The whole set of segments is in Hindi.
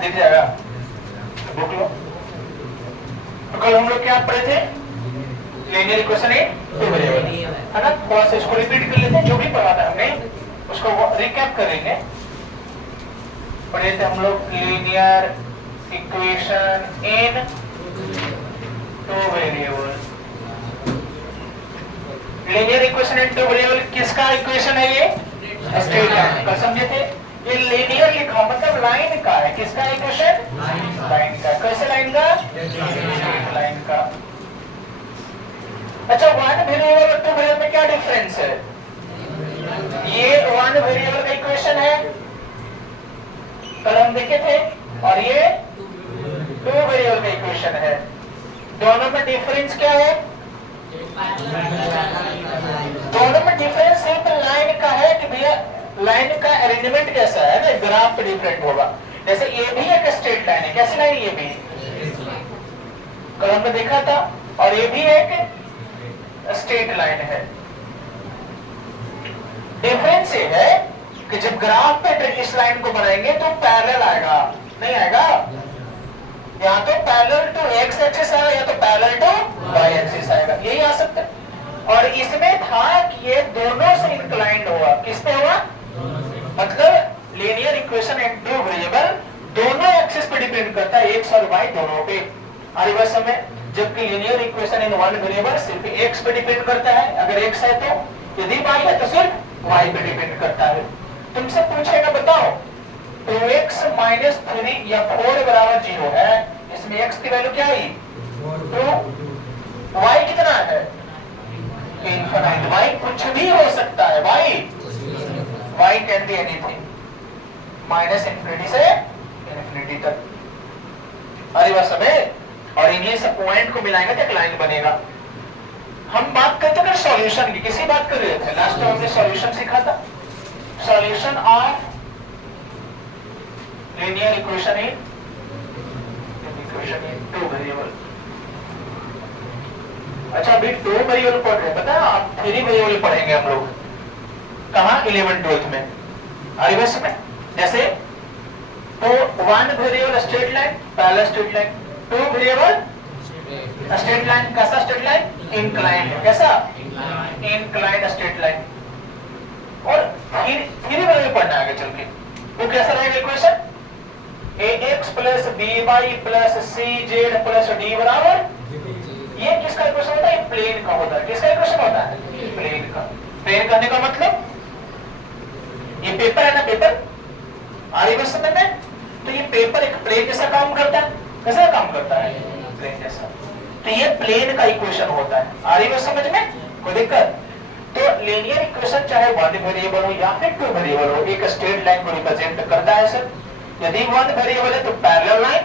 दिख जाएगा, बुक लो। तो कल हम लोग क्या पढ़े थे? Linear equation in two variable, है ना? थोड़ा सा इसको रिपीट कर लेते हैं, जो भी पढ़ा था हमने उसको रिकैप करेंगे। पढ़े थे हम लोग linear equation in two variable. Linear equation in two variable किसका इक्वेशन है? ये स्ट्रेट लाइन का, समझे थे? ये लीनियर लिखा मतलब लाइन का है। किसका इक्वेशन? लाइन का। कैसे लाइन का? स्ट्रेट लाइन का। अच्छा, वन वेरिएबल और टू वेरिएबल में क्या डिफरेंस है? ये वन वेरिएबल का इक्वेशन है, कल हम देखे थे, और ये टू वेरिएबल का इक्वेशन है। दोनों में डिफरेंस क्या है? दोनों में डिफरेंस सिर्फ लाइन का है कि भैया लाइन का अरेंजमेंट कैसा है ना, ग्राफ पे डिफरेंट होगा। जैसे ये भी एक स्ट्रेट लाइन है, कैसी लाइन? ये भी कल हमने देखा था, और ये भी एक स्ट्रेट लाइन है। डिफरेंस ये है कि जब ग्राफ पे इस लाइन को बनाएंगे तो पैरेलल आएगा, नहीं आएगा? या तो पैरेलल टू एक्स एक्सिस आएगा या तो पैरेलल टू वाई एक्सिस आएगा, यही आ सकता है। और इसमें था कि ये दोनों से इंक्लाइंड हुआ। किस पे हुआ? मतलब linear equation in two variable दोनों एक्सिस पे डिपेंड करता है, एक्स और वाई दोनों पे। रिवर्स में, जबकि linear equation in one variable सिर्फ एक्स पे डिपेंड करता है, अगर एक्स है तो, यदि वाई है तो सिर्फ वाई पे डिपेंड करता है। तुमसे पूछेगा बताओ 2x माइनस 3 या 4 बराबर 0 है, इसमें x की वैल्यू क्या है? 2। y कितना है? इनफिनिट। y कुछ भी हो सकता है, y can be anything, minus infinity से इन्फिनिटी तक। अरे बस समय, और इन्हीं सब पॉइंट को मिलाएंगे तो एक लाइन बनेगा। हम बात करते हैं सॉल्यूशन की, किसी बात कर रहे थे लास्ट टाइम हमने सॉल्यूशन सीखा था। Solution of linear equation in two variable. अच्छा, अभी टू वेरिएबल पढ़ रहे हैं, पता है आप? 3 वेरिएबल पढ़ेंगे हम लोग। कहाँ? 11th-12th में, आरिवस में। जैसे तो वन वेरिएबल स्ट्रेट लाइन, पहला straight line. Two variable straight line, कैसा स्ट्रेट लाइन? इंक्लाइंड। कैसा? Inclined straight line. और थ्री वेरिएबल पढ़ना आगे चल के, वो कैसा रहेगा equation? ax plus by plus cz plus d बराबर, ये किसका इक्वेशन होता है? प्लेन का होता है। किसका इक्वेशन होता है? प्लेन का। प्लेन करने का मतलब ये पेपर है ना, पेपर आरिवस समझ में, तो ये पेपर एक प्लेन जैसा काम करता है। कैसा काम करता है? प्लेन जैसा। तो ये प्लेन का इक्वेशन होता है। आरिवस समझ में? कोई दिक्कत? तो लीनियर इक्वेशन चाहे वन वेरिएबल हो या फिर टू वेरिएबल हो, एक स्ट्रेट लाइन को रिप्रेजेंट करता है सर। यदि वन वेरिएबल है तो पैरेलल लाइन,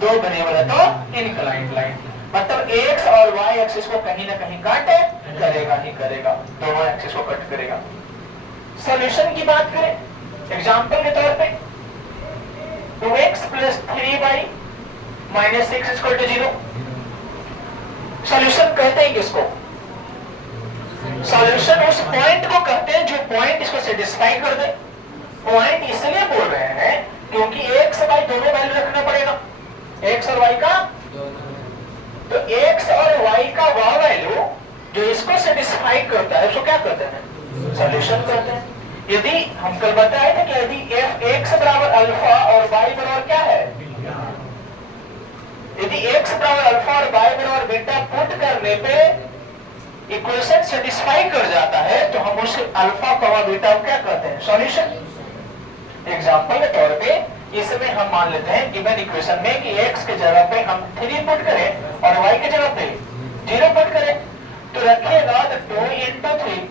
दो वेरिएबल है तो इंक्लाइंड लाइन। मतलब एक्स और वाई एक्सिस को कहीं ना कहीं कट करेगा ही करेगा, दोनों एक्सिस को कट करेगा। सॉल्यूशन की बात करें एग्जांपल के तौर पे, 2x plus 3y minus 6 equal to 0। Solution कहते हैं किसको? सॉल्यूशन उस पॉइंट को कहते हैं जो पॉइंट इसको सेटिस्फाई कर दे। पॉइंट इसलिए बोल रहे हैं क्योंकि एक्स वाई दोनों वैल्यू रखना पड़ेगा, एक्स और वाई का। तो एक्स और वाई का वह वैल्यू जो इसको सेटिस्फाई करता है उसको क्या कहते हैं? सॉल्यूशन कहते हैं। यदि हम कल बताए थे कि यदि f x बराबर अल्फा और y बराबर क्या है? यदि x बराबर अल्फा और y बराबर बीटा पुट करने पे इक्वेशन सेटिस्फाई कर जाता है तो हम उस अल्फा कॉमा बीटा को क्या कहते हैं? सॉल्यूशन। एग्जांपल के तौर पे इसमें हम मान लेते हैं गिवन इक्वेशन में कि x के जगह पे हम 3 पुट करें और y के जगह पे 0 पुट करें, तो रखिएगा 2 into 3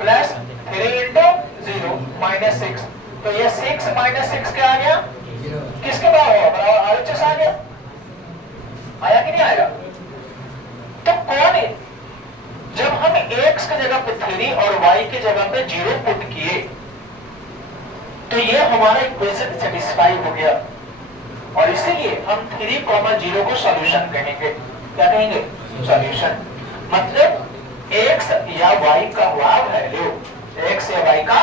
प्लस 3 into 0 माइनस 6। तो ये 6 माइनस 6 क्या आ गया? किसके बराबर? RHS आ गया। आया कि नहीं आया? तो कौन है? जब हम x के जगह पे 3 और y के जगह पे 0 पुट किए तो ये हमारा इक्वेशन सेटिस्फाई हो गया, और इसीलिए हम 3,0 को सॉल्यूशन कहेंगे। क्या कहेंगे? सॉल्यूशन। मतलब x या y का वह वैल्यू, x या y का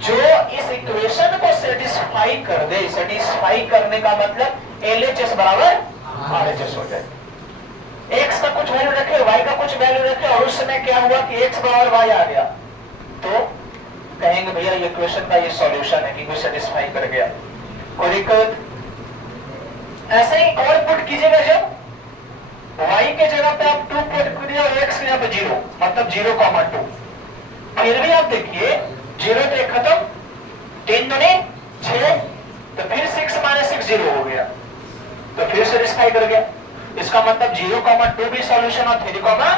जो इस इक्वेशन को सेटिस्फाई सेटिस्फाई कर दे। सेटिस्फाई करने का मतलब LHS बराबर RHS हो जाए। x का कुछ वैल्यू रखे, y का कुछ वैल्यू रखे, और उस समय क्या हुआ कि x बराबर y आ गया, तो कहेंगे भैया ये क्वेश्चन का ये सॉल्यूशन है कि कोई सेटिस्फाई कर गया। कोई दिक्कत? ऐसे ही और पुट कीजिएगा, जब y के जगह पे आप 2 पुट करिए और x के जगह पे 0, मतलब 0,2। फिर भी आप देखिए 0 पे खत्म, 3 दूनी 6, तो फिर 6 - 6 0 हो गया, तो फिर सेटिस्फाई कर गया। इसका मतलब 0,2 भी सॉल्यूशन और 3,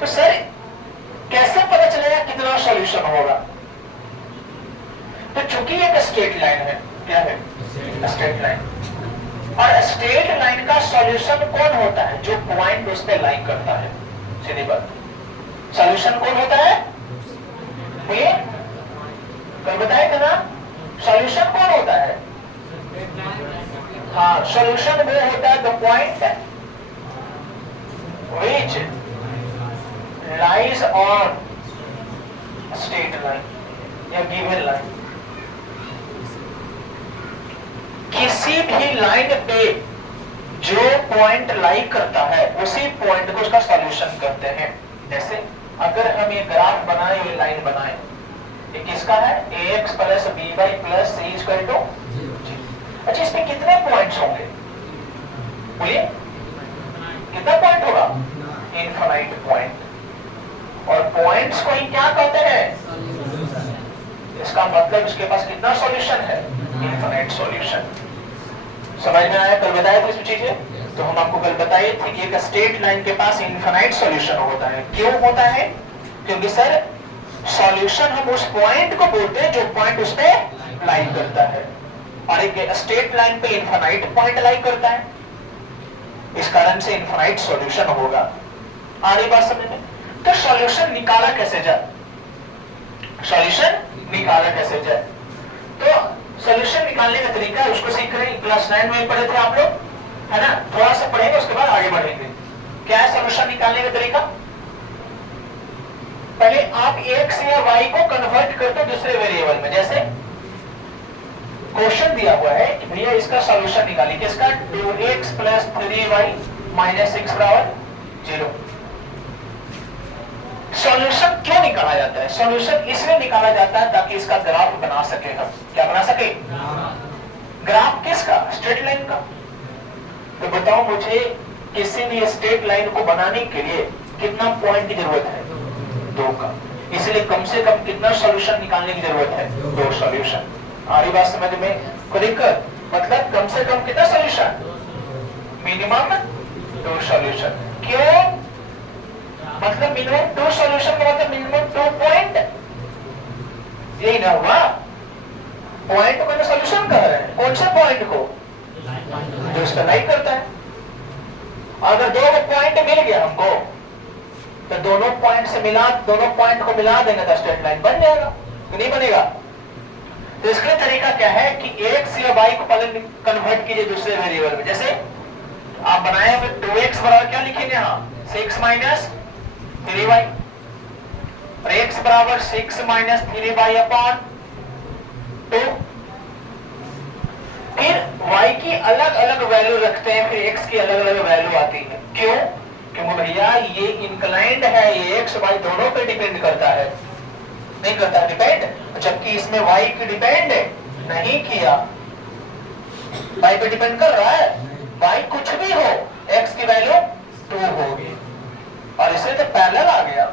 तो सर कैसे पता चलेगा कितना सॉल्यूशन होगा? तो चूंकि एक स्ट्रेट लाइन है, क्या है? स्ट्रेट लाइन, और स्ट्रेट लाइन का सॉल्यूशन कौन होता है? जो पॉइंट उस पे लाइन करता है। सीधी बात, सॉल्यूशन कौन होता है? ये कल बताए थे ना, सॉल्यूशन कौन होता है? हाँ, सॉल्यूशन वो होता है the point which lies on straight line या गिवन लाइन। किसी भी लाइन पे जो पॉइंट लाई करता है उसी पॉइंट को उसका सॉल्यूशन करते हैं। जैसे अगर हम ये ग्राफ बनाए, ये लाइन बनाए, ये किसका है? ax + by + c = 0। अच्छा, इसमें कितने पॉइंट्स होंगे? बोलिए, कितना पॉइंट होगा? Infinite point. और पॉइंट्स को ही क्या कहते हैं? इसका मतलब इसके पास कितना सॉल्यूशन है? Infinite solution. समझ में आया? कल बताया था इसमें चीजें, तो हम आपको कल बताए थे कि एक स्ट्रेट लाइन के पास इनफाइनाइट सॉल्यूशन होता है। क्यों होता है? क्योंकि सर सॉल्यूशन हम उस पॉइंट को बोलते हैं जो पॉइंट उस पे लाइन करता है, और एक स्ट्रेट लाइन पे इनफाइनाइट पॉइंट लाइन करता है, इस कारण से इनफाइनाइट सॉल्यूशन होगा। आ रही बात समझ में? तो सॉल्यूशन निकाला कैसे जाए? सॉल्यूशन निकाला कैसे जाए? तो सॉल्यूशन निकालने का तरीका है, उसको सीख रहे हैं, क्लास 9 में पढ़े थे आप लोग, है ना? थोड़ा सा पढ़ेंगे, उसके बाद आगे बढ़ेंगे। क्या है सॉल्यूशन निकालने का तरीका? पहले आप x या y को कन्वर्ट करते हो दूसरे वेरिएबल में। जैसे क्वेश्चन दिया हुआ है कि भैया इसका सॉल्यूशन निकालिए, किसका? 2x + 3y - 6 = 0। सॉल्यूशन क्यों निकाला जाता है? सॉल्यूशन इसलिए निकाला जाता है ताकि इसका ग्राफ बना सके हम। क्या बना सके? ग्राफ किसका? स्ट्रेट लाइन का। तो बताओ मुझे, किसी भी स्ट्रेट लाइन को बनाने के लिए कितना पॉइंट की जरूरत है? 2 का। इसलिए कम से कम कितना सॉल्यूशन निकालने की जरूरत है? 2 सॉल्यूशन। आ रही बात समझ में? कोई दिक्कत? मतलब कम से कम कितना सॉल्यूशन? Minimum 2 solution. क्यों? मतलब मिनिमम 2 सॉल्यूशन का मतलब मिनिमम 2 पॉइंट, यही ना हुआ? पॉइंट को सॉल्यूशन कह रहे हैं, कौन से पॉइंट को? जो इसका लाइक करता है। अगर 2 पॉइंट मिल गया हमको, तो दोनों पॉइंट से मिला, दोनों पॉइंट को मिला देंगे तो स्ट्रेट लाइन बन जाएगा, तो नहीं बनेगा? तो इसका तरीका क्या है कि x या y को पहले कन्वर्ट कीजिए दूसरे वेरिएबल में। जैसे आप बनाए हुए 2x बराबर क्या लिखेंगे? यहाँ 6 - 3y, और x बराबर 6 - 3y/2। फिर y की अलग अलग वैल्यू रखते हैं, फिर x की अलग अलग वैल्यू आती है। क्यों? क्योंकि भैया ये इंक्लाइंड है, ये x y दोनों पे डिपेंड करता है, नहीं करता डिपेंड, जबकि इसमें y पे डिपेंड नहीं किया। y पे डिपेंड कर रहा है, y कुछ भी हो, x की वैल्यू 2 होगी, और इससे तो पैरेलल आ गया।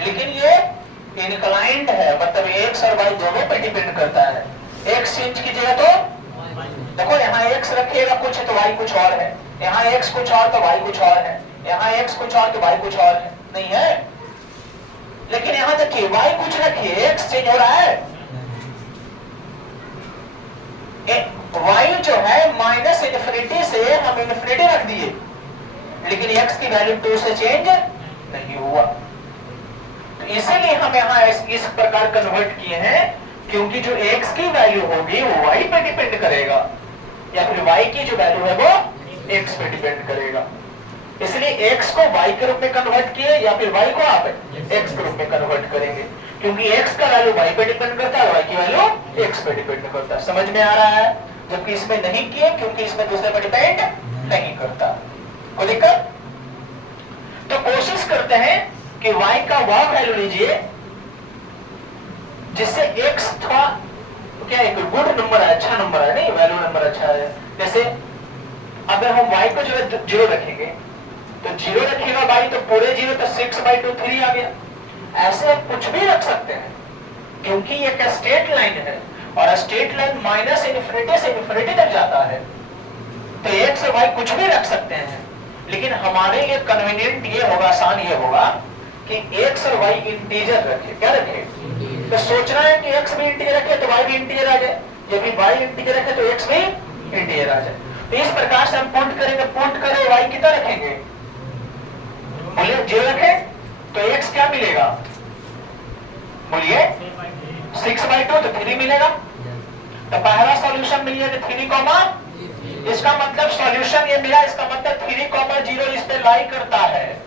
लेकिन ये इनक्लाइंड है, मतलब x और y दोनों पे डिपेंड करता है। x चेंज कीजिएगा तो देखो, यहाँ x रखिएगा कुछ है तो y कुछ और है, यहाँ x कुछ और तो y कुछ और है, यहाँ x कुछ और तो y कुछ और है, नहीं है? लेकिन यहाँ देखिए y कुछ रखिए, x चेंज हो रहा है। y जो है -∞ से हम इन्फिनिटी रख दिए, लेकिन x की वैल्यू 2 से चेंज नहीं हुआ। तो इसीलिए हम यहाँ इस प्रकार कन्वर्ट किए हैं, क्योंकि जो x की वैल्यू होगी वो y पे डिपेंड करेगा, या फिर y की जो वैल्यू है वो x पे डिपेंड करेगा। इसलिए x को y के रूप में कन्वर्ट किए, या फिर y को आप x के रूप में कन्वर्ट करेंगे। क्योंकि x का वैल्यू y पे डिपेंड करता है, y की वैल्यू x पे डिपेंड करता है। समझ में आ रहा है? जबकि इसमें नहीं किए क्योंकि इसमें दूसरे पर डिपेंड नहीं करता। कोई दिक्कत? तो कोशिश करते हैं कि y का वह वैल्यू लीजिए जिससे x थोड़ा क्या एक गुड नंबर है, अच्छा नंबर है, नहीं वैल्यू नंबर अच्छा है। जैसे अगर हम y को जो है 0 रखेंगे तो 0 रखेगा y तो पूरे 0 तो 6/2 3 आ गया। ऐसे आप कुछ भी रख सकते हैं क्योंकि ये एक स्ट्रेट लाइन है और स्ट्रेट लाइन माइनस इन्फिनिटी से इन्फिनिटी तक जाता है, तो x और y कुछ भी रख सकते हैं। लेकिन हमारे लिए कन्वीनियंट ये होगा, आसान ये होगा कि x और y इंटीजर रखे। क्या रखे? तो सोचना है कि x भी इंटीजर रखे तो y भी इंटीजर आ जाए, जब भी y इंटीजर रखे तो x भी इंटीजर आ जाए। तो इस प्रकार से हम पुट करेंगे, पुट करें y कितना रखेंगे? बोलिए 0 रखें तो x क्या मिलेगा? बोलिए 6/2 तो 3 मिलेगा। तो पहला सॉल्यूशन मिल गया 3, इसका मतलब सॉल्यूशन ये मिला, इसका मतलब 3,0 इस पे लाई करता है,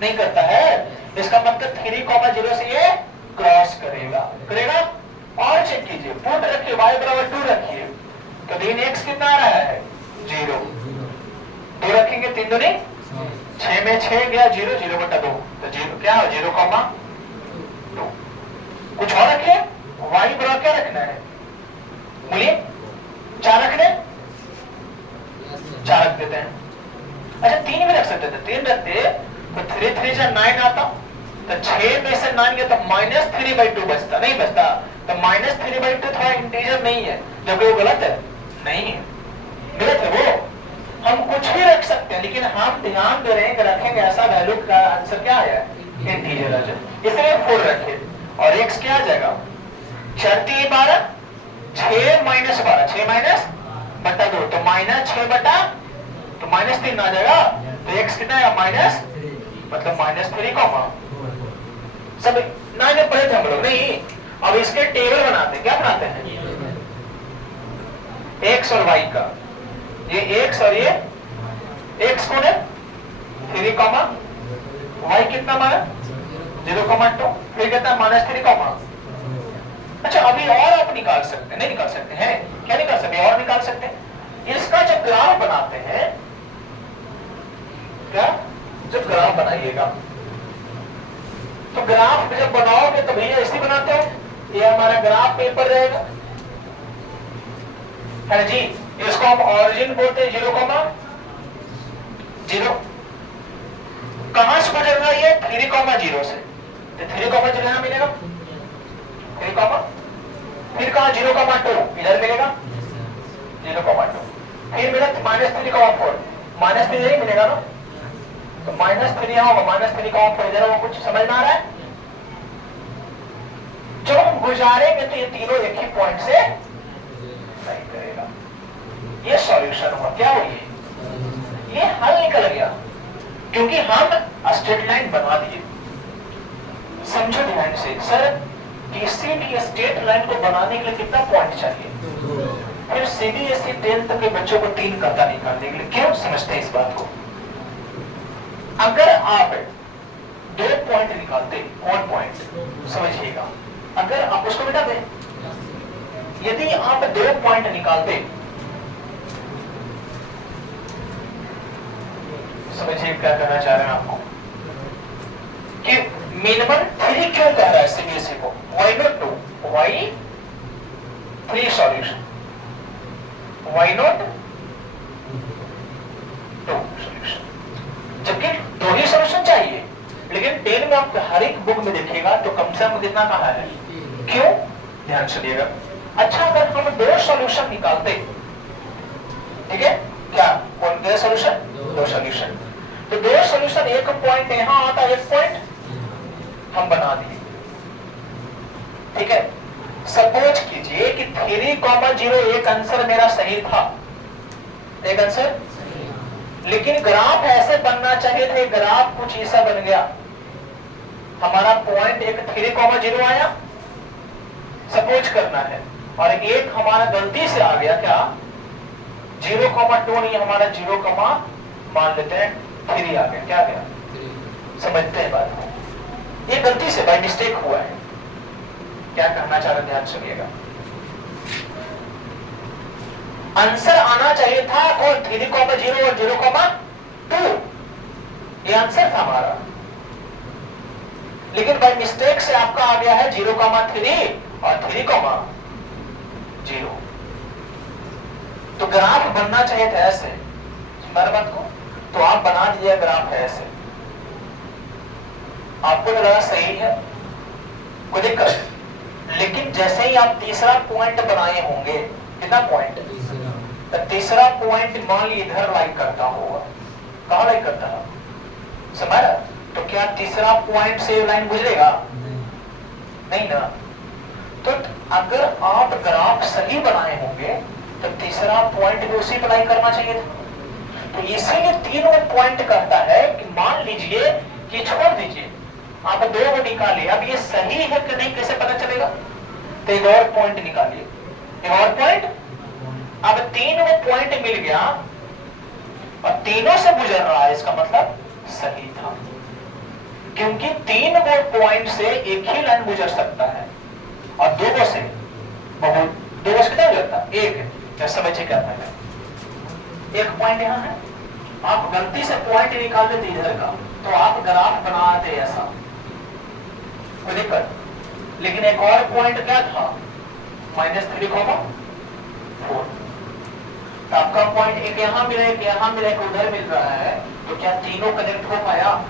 नहीं करता है, इसका मतलब 3,0 से ये क्रॉस करेगा, करेगा। और चेक कीजिए, पुट रखिए y बराबर 2 रखिए तो 3x कितना आ रहा है? 0। 2 रखेंगे 3 दूनी 6 में 6 गया 0, 0/2 तो 0 क्या हो? 0,2। कुछ और रखिए, y बराबर क्या रखना है? बोलिए 4 रखने, 4 रख देते हैं। अच्छा 3 भी रख सकते थे, 3 रखते तो 3 3 जा 9 आता, तो 6 में से 9 गया तो -3/2 बचता, नहीं बचता। तो -3/2 थोड़ा इंटीजर नहीं है, जबकि वो गलत है, नहीं है, गलत है वो। हम कुछ भी रख सकते हैं लेकिन हम ध्यान दे रहे हैं कि रखेंगे ऐसा वैल्यू का आंसर क्या आया? इंटीजर आ जाए। इसलिए 4 रखे और x क्या आ जाएगा? 4 3 12, 6 - 12, 6 - 2 तो -6 तो -3 आ जाएगा। तो x कितना आएगा? माइनस, मतलब -3, सब 9 में पढ़े थे हम लोग, नहीं? अब इसके टेबल बनाते हैं। क्या बनाते हैं? x और y का, ये x और ये x कौन है? 3, y कितना माना? 0,2, फिर कहता है -3, अच्छा अभी और आप निकाल सकते हैं, नहीं निकाल सकते हैं? क्या निकाल सकते हैं? और निकाल सकते हैं। इसका जब ग्राफ बनाते हैं, क्या जब ग्राफ बनाइएगा तो ग्राफ जब बनाओगे तो भैया ऐसे बनाते हो, ये हमारा ग्राफ पेपर रहेगा, है जी। इसको हम ऑरिजिन बोलते हैं 0,0। कहां से गुजर रहा है ये? 3,0 से, तो 3,0 यहां मिलेगा, 3, फिर कहा 0,2 इधर मिलेगा 0,2, फिर मिला -3,4, -3 यही मिलेगा ना, तो -3 यहाँ होगा, -3,4 इधर होगा। कुछ समझ में आ रहा है? जब हम गुजारेंगे तो ये तीनों एक ही पॉइंट से नहीं करेगा। ये सॉल्यूशन हुआ। क्या हुआ? ये हल निकल गया क्योंकि हम स्ट्रेट लाइन बना दिए। समझो ध्यान से, सर किसी भी स्ट्रेट लाइन को बनाने के लिए कितना पॉइंट चाहिए? फिर CBSE 10th तक के बच्चों को 3 करता निकालने के लिए। क्यों समझते हैं इस बात को? अगर आप 2 पॉइंट निकालते, कौन पॉइंट समझिएगा, अगर आप उसको मिटा दें, यदि आप 2 पॉइंट निकालते, समझिए क्या कहना चाह रहे हैं आपको, कि मिनिमम 3 क्यों कह रहा है CBSE को? Why not 2? Why 3 solution? Why not 2 solution? जबकि 2 ही सॉल्यूशन चाहिए, लेकिन 10 में आप हर एक बुक में देखिएगा तो कम से कम कितना कहा है? क्यों? ध्यान सुनिएगा। अच्छा अगर हम 2 सॉल्यूशन निकालते, ठीक है, क्या कौन दे सॉल्यूशन? 2 सॉल्यूशन, तो 2 सॉल्यूशन, एक पॉइंट यहां आता, एक पॉइंट हम बना दिए, ठीक है। सपोज कीजिए कि 3,0 एक आंसर मेरा सही था, एक आंसर, लेकिन ग्राफ ऐसे बनना चाहिए था, ग्राफ कुछ ऐसा बन गया, हमारा पॉइंट एक 3,0 आया, सपोज करना है, और एक हमारा गलती से आ गया, क्या 0,2 नहीं, हमारा 0, मान लेते हैं 3 आ गया। क्या गया? समझते हैं बात को? ये गलती से बाय मिस्टेक हुआ है, क्या कहना चाह रहे ध्यान सुनिएगा। आंसर आना चाहिए था कौन 3,0 और 0,2, ये आंसर था हमारा, लेकिन बाय मिस्टेक से आपका आ गया है 0,3 और 3,0। तो ग्राफ बनना चाहिए था ऐसे, मेरे बात को तो आप बना दीजिए ग्राफ है ऐसे, आपको लगा सही है कोई दिक्कत। लेकिन जैसे ही आप तीसरा पॉइंट बनाए होंगे, कितना पॉइंट, तो तीसरा पॉइंट मान ली इधर लाइक करता होगा, कहां लाइक करता है समझ रहा, तो क्या तीसरा पॉइंट से लाइन गुजरेगा नहीं ना। तो अगर आप ग्राफ सही बनाए होंगे तो तीसरा पॉइंट भी उसी पर लाइक करना चाहिए था। तो इसीलिए तीनों पॉइंट कहता है कि मान लीजिए कि छोड़ दीजिए आप दो को निकालिए, अब ये सही है कि नहीं कैसे पता चलेगा, तो एक और पॉइंट निकालिए, एक और पॉइंट, अब तीनों पॉइंट मिल गया और तीनों से गुजर रहा है, इसका मतलब सही था, क्योंकि तीन वो पॉइंट से एक ही लाइन गुजर सकता है और दो से बहुत, दो से कितना गुजरता एक, क्या समझिए क्या है, एक पॉइंट यहां है, आप गलती से पॉइंट निकाल देते इधर का तो आप ग्राफ बनाते ऐसा कोई दिक्कत, लेकिन एक और पॉइंट क्या था -3,4, तो आपका पॉइंट एक यहां मिला, एक यहां मिला, एक उधर मिल रहा है, तो क्या तीनों कनेक्ट हो पाया।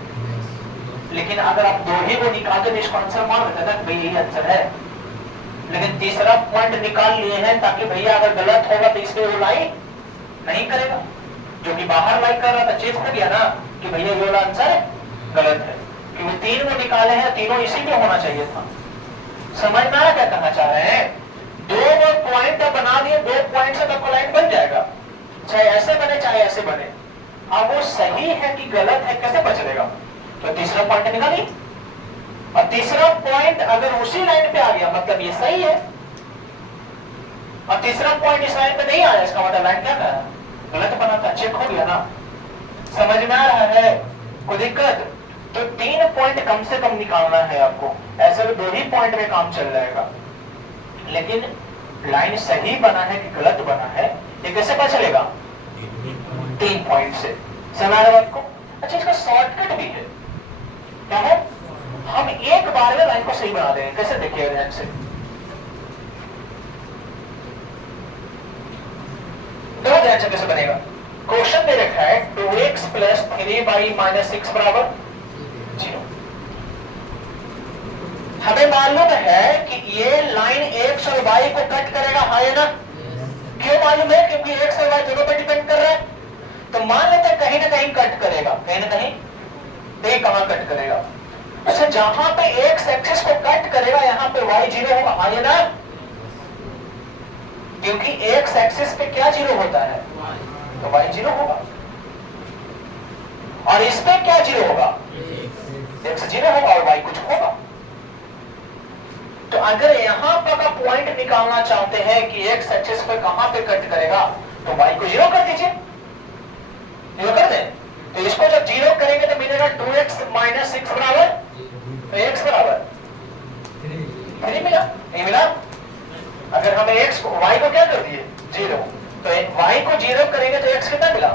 लेकिन अगर आप दो ही को निकालते तो इसको आंसर मान लेते ना भाई यही आंसर है, लेकिन तीसरा पॉइंट निकाल लिए हैं ताकि भैया अगर गलत होगा तो इसमें वो लाइक नहीं करेगा, जो कि बाहर लाइक कर रहा था चेक हो गया ना कि भैया ये वाला आंसर गलत है, क्योंकि तीन को निकाले हैं, तीनों इसी में होना चाहिए था। समझ में आ क्या कहना चाह रहे हैं, दो पॉइंट बना दिए, दो पॉइंट से आपको लाइन बन जाएगा, चाहे ऐसे बने चाहे ऐसे बने, अब वो सही है कि गलत है कैसे पता चलेगा, तो तीसरा पॉइंट निकालिए, और तीसरा पॉइंट अगर उसी लाइन पे आ गया मतलब ये सही है, और तीसरा पॉइंट इस लाइन पे नहीं आया इसका मतलब लाइन क्या था गलत बना था, चेक हो गया ना। समझ में आ रहा है कोई दिक्कत, तो तीन पॉइंट कम से कम निकालना है आपको, ऐसे तो दो ही पॉइंट में काम चल जाएगा, लेकिन लाइन सही बना है कि गलत बना है ये कैसे पता चलेगा, तीन पॉइंट से। समझ रहे बात को। अच्छा इसका शॉर्टकट भी है, क्या है, हम एक बार में लाइन को सही बना देंगे, कैसे देखिए ध्यान से, दो ध्यान से कैसे बनेगा। क्वेश्चन दे रखा है 2x + 3y - 6 = 0। हमें मालूम है कि ये लाइन x और y को कट करेगा, है ना, क्यों मालूम है, क्योंकि x और y दोनों पर डिपेंड कर रहा है, तो मान लेते हैं कहीं ना कहीं कट करेगा, कहीं ना कहीं, देख कहां कट करेगा। अच्छा जहां पे x एक्सिस को कट करेगा यहां पे y 0 होगा, है ना, क्योंकि x एक्सिस पे क्या 0 होता है, तो y 0 होगा, और इस पे क्या 0 होगा, x 0 होगा और y कुछ होगा। तो अगर यहां पर का पॉइंट निकालना चाहते हैं कि x एक्सिस पे कहां पे कट करेगा, तो y को 0 कर दीजिए, 0 कर दें, तो इसको जब 0 करेंगे तो मिलेगा 2x - 6 बराबर, तो x बराबर 3 मिला, नहीं मिला। अगर हमें x को y को क्या कर दिए 0, तो y को 0 करेंगे तो x कितना मिला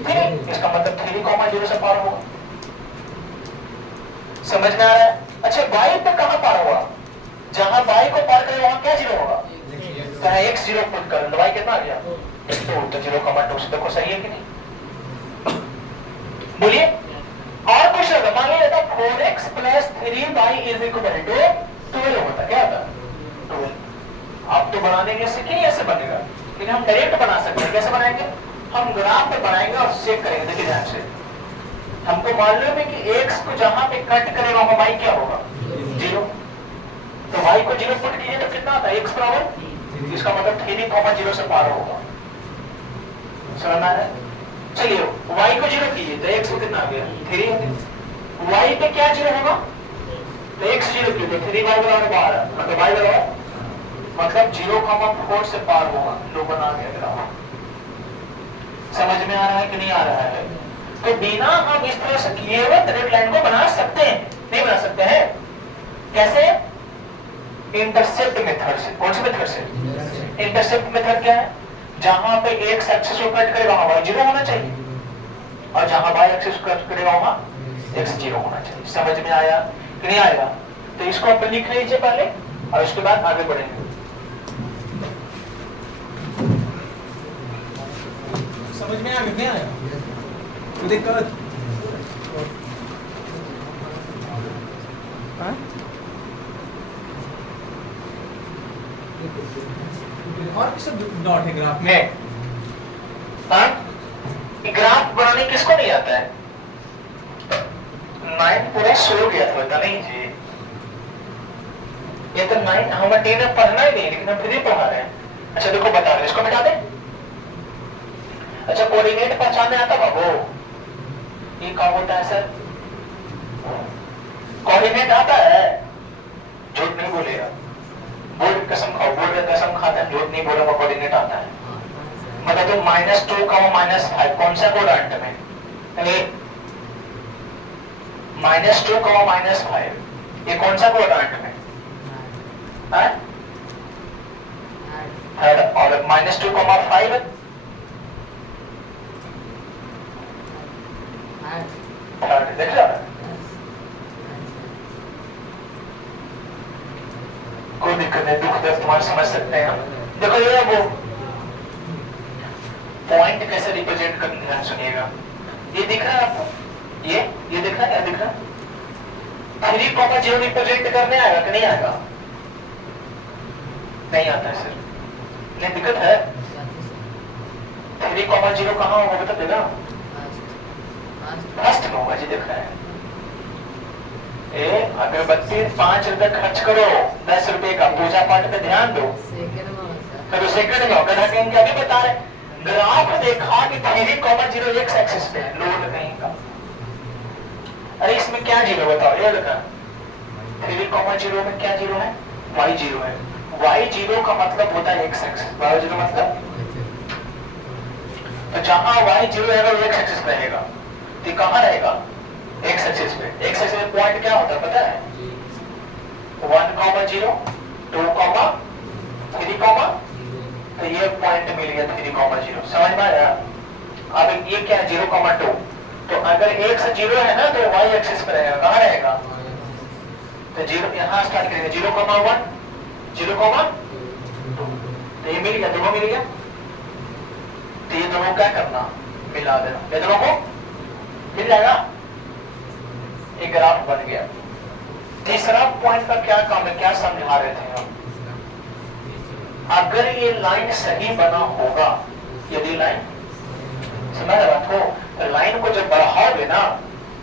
3, इसका मतलब 3,0 से पार होगा। समझ में आ रहा है। अच्छा y पे कहां पार होगा, जहां y को पार करेगा वहां क्या 0 होगा, तो x 0 पुट कर लो, y कितना आ गया 2, तो 0,2 से देखो सही है कि नहीं, बोलिए। और कुछ होगा, मान लिया 4x + 3y = 12 होता, क्या होता 12। आप तो बना देंगे इससे कि नहीं ऐसे बनेगा, लेकिन हम डायरेक्ट बना सकते हैं, कैसे बनाएंगे, हम ग्राफ पे बनाएंगे और चेक करेंगे, देखिए ध्यान से, हमको मालूम है कि x को जहां पे कट करेगा वहां y क्या होगा 0, तो y को 0 पुट कीजिए तो कितना आता है x बराबर, इसका मतलब 3,0 से पार होगा। समझ में आ रहा है। चलिए y को 0 कीजिए तो x को कितना आ गया 3 हो गया, y पे क्या 0 होगा, तो x 0 कीजिए तो 3y बराबर 12, मतलब y बराबर मतलब 0,4 से पार होगा, लो बना गया ग्राफ। समझ में आ रहा है कि नहीं आ रहा है। तो बिना हम इस तरह से किए हुए डायरेक्ट लाइन को बना सकते हैं, नहीं बना सकते हैं, कैसे, इंटरसेप्ट मेथड से। कौन से मेथड से? इंटरसेप्ट मेथड क्या है? जहां पे एक्स एक्सिस को कट करेगा वहां y 0 होना चाहिए, और जहां y एक्सिस को कट करेगा वहां x 0 होना चाहिए। समझ में आया कि नहीं आएगा? तो इसको आप लिख लीजिए पहले और उसके बाद आगे बढ़ेंगे। समझ में आ गया? तो दिक्कत और किस डॉट है ग्राफ में? ग्राफ बनाने किसको नहीं आता है? 9 पूरा सो गया था, बता नहीं जी। ये तो 9 हमें 10 पढ़ना ही नहीं, लेकिन हम फिर ही पढ़ा रहे हैं। अच्छा देखो बता रहे, इसको मिटा दे। अच्छा कोऑर्डिनेट पहचानने आता बाबू? ये क्या होता है सर? कोऑर्डिनेट आता है? झूठ नहीं बोलेगा, बोर्ड कसम खाओ, बोर्ड का कसम खाता है, झूठ नहीं बोलेगा। कोऑर्डिनेट आता है मतलब तो -2, -5 कौन सा कोऑर्डिनेट में? -2, -5 ये कौन सा कोऑर्डिनेट में? थर्ड। और -2, 5 थर्ड। देख रहे हो? कोई दिक्कत नहीं, दुख दर्द तुम्हारे समझ सकते हैं हम। देखो ये वो पॉइंट कैसे रिप्रेजेंट करना है, सुनिएगा। ये दिख रहा है आपको? ये दिख रहा है? क्या दिख रहा है? 3,0 रिप्रेजेंट करने आएगा कि नहीं आएगा? नहीं आता है सर, नहीं दिक्कत है। 3,0 कहाँ होगा बता देगा? फर्स्ट में होगा जी। दिख रहा है? अगरबत्ती 5 रुपए खर्च करो, 10 रुपए का पूजा पाठ पे ध्यान दो। फिर सेकंड में होगा कि इनके अभी बता रहे ग्राफ देखा कि 3,0 एक्स एक्सिस पे लोड कहीं का। अरे इसमें क्या जीरो बताओ? ये देखा 3,0 में क्या जीरो है? y 0 है। y 0 का मतलब होता है एक्स एक्सिस। y 0 मतलब तो जहां y 0 है वो एक्स एक्सिस रहेगा, तो कहां रहेगा? एक्स एक्सिस पे। एक्स एक्सिस पे पॉइंट क्या होता है पता है? 1, 0, 2, 3, तो ये पॉइंट मिल गया 3,0। समझ में आया? अब ये क्या है? 0, 2। तो अगर x 0 है ना तो y एक्सिस पे रहेगा। कहां रहेगा? तो 0 यहां स्टार्ट करेंगे। 0, 1, 0, 2। तो ये मिल गया, दोनों मिल गया। तो ये दोनों क्या करना? मिला देना। ये दोनों को मिल जाएगा, एक ग्राफ बन गया। तीसरा पॉइंट का क्या काम है? क्या समझा रहे थे हम? अगर ये लाइन सही बना होगा, यदि लाइन समझ रहा हो तो लाइन को जब बढ़ाओगे ना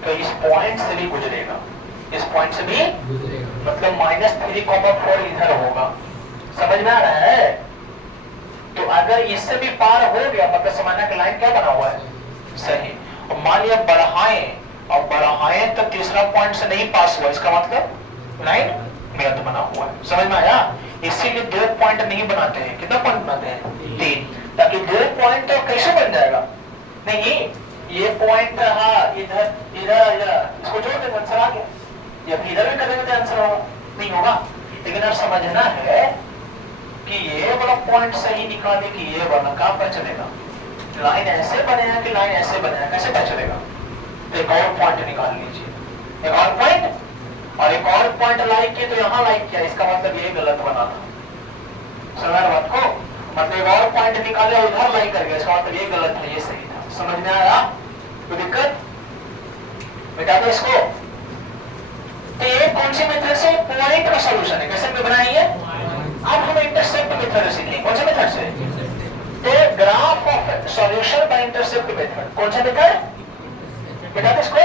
तो इस पॉइंट से भी गुजरेगा, इस पॉइंट से भी मतलब -3,4 इधर होगा। समझ में आ रहा है? तो अगर इससे भी पार हो गया मतलब समझना कि लाइन क्या बना हुआ है? सही। और मान लिया बढ़ाएं तो तीसरा पॉइंट से नहीं पास हुआ, इसका मतलब लाइन गलत बना हुआ है। समझ में आया? इसीलिए 2 पॉइंट नहीं बनाते हैं। कितना पॉइंट बनाते हैं? 3, ताकि 2 पॉइंट तो कैसे बन जाएगा? नहीं ये पॉइंट रहा इधर इधर इधर, इसको जोड़ देंगे आंसर आ गया। या फिर इधर भी करेंगे तो आंसर होगा? नहीं होगा। लेकिन अब समझना है कि ये वाला पॉइंट सही निकाले कि ये वाला, कहां पर चलेगा? लाइन ऐसे बनेगा कि लाइन ऐसे बनेगा, कैसे पता चलेगा? तो एक और पॉइंट निकाल लीजिए, एक और पॉइंट, और एक और पॉइंट लाइक किया तो यहाँ लाइक किया, इसका मतलब ये गलत बना था। समझ बात को? मतलब एक और पॉइंट निकाले और उधर लाइक कर गया, इसका मतलब ये गलत है, ये सही था। समझ में आया? कोई दिक्कत? मिटा दो इसको। तो ये कौन सी मेथड से पॉइंट का सॉल्यूशन है? कैसे में बनाई है? अब हम इंटरसेप्ट मेथड सीखेंगे। कौन सा मेथड से? तो graph of solution bye intercept method. कौन सा मेथड? मिटा दो इसको।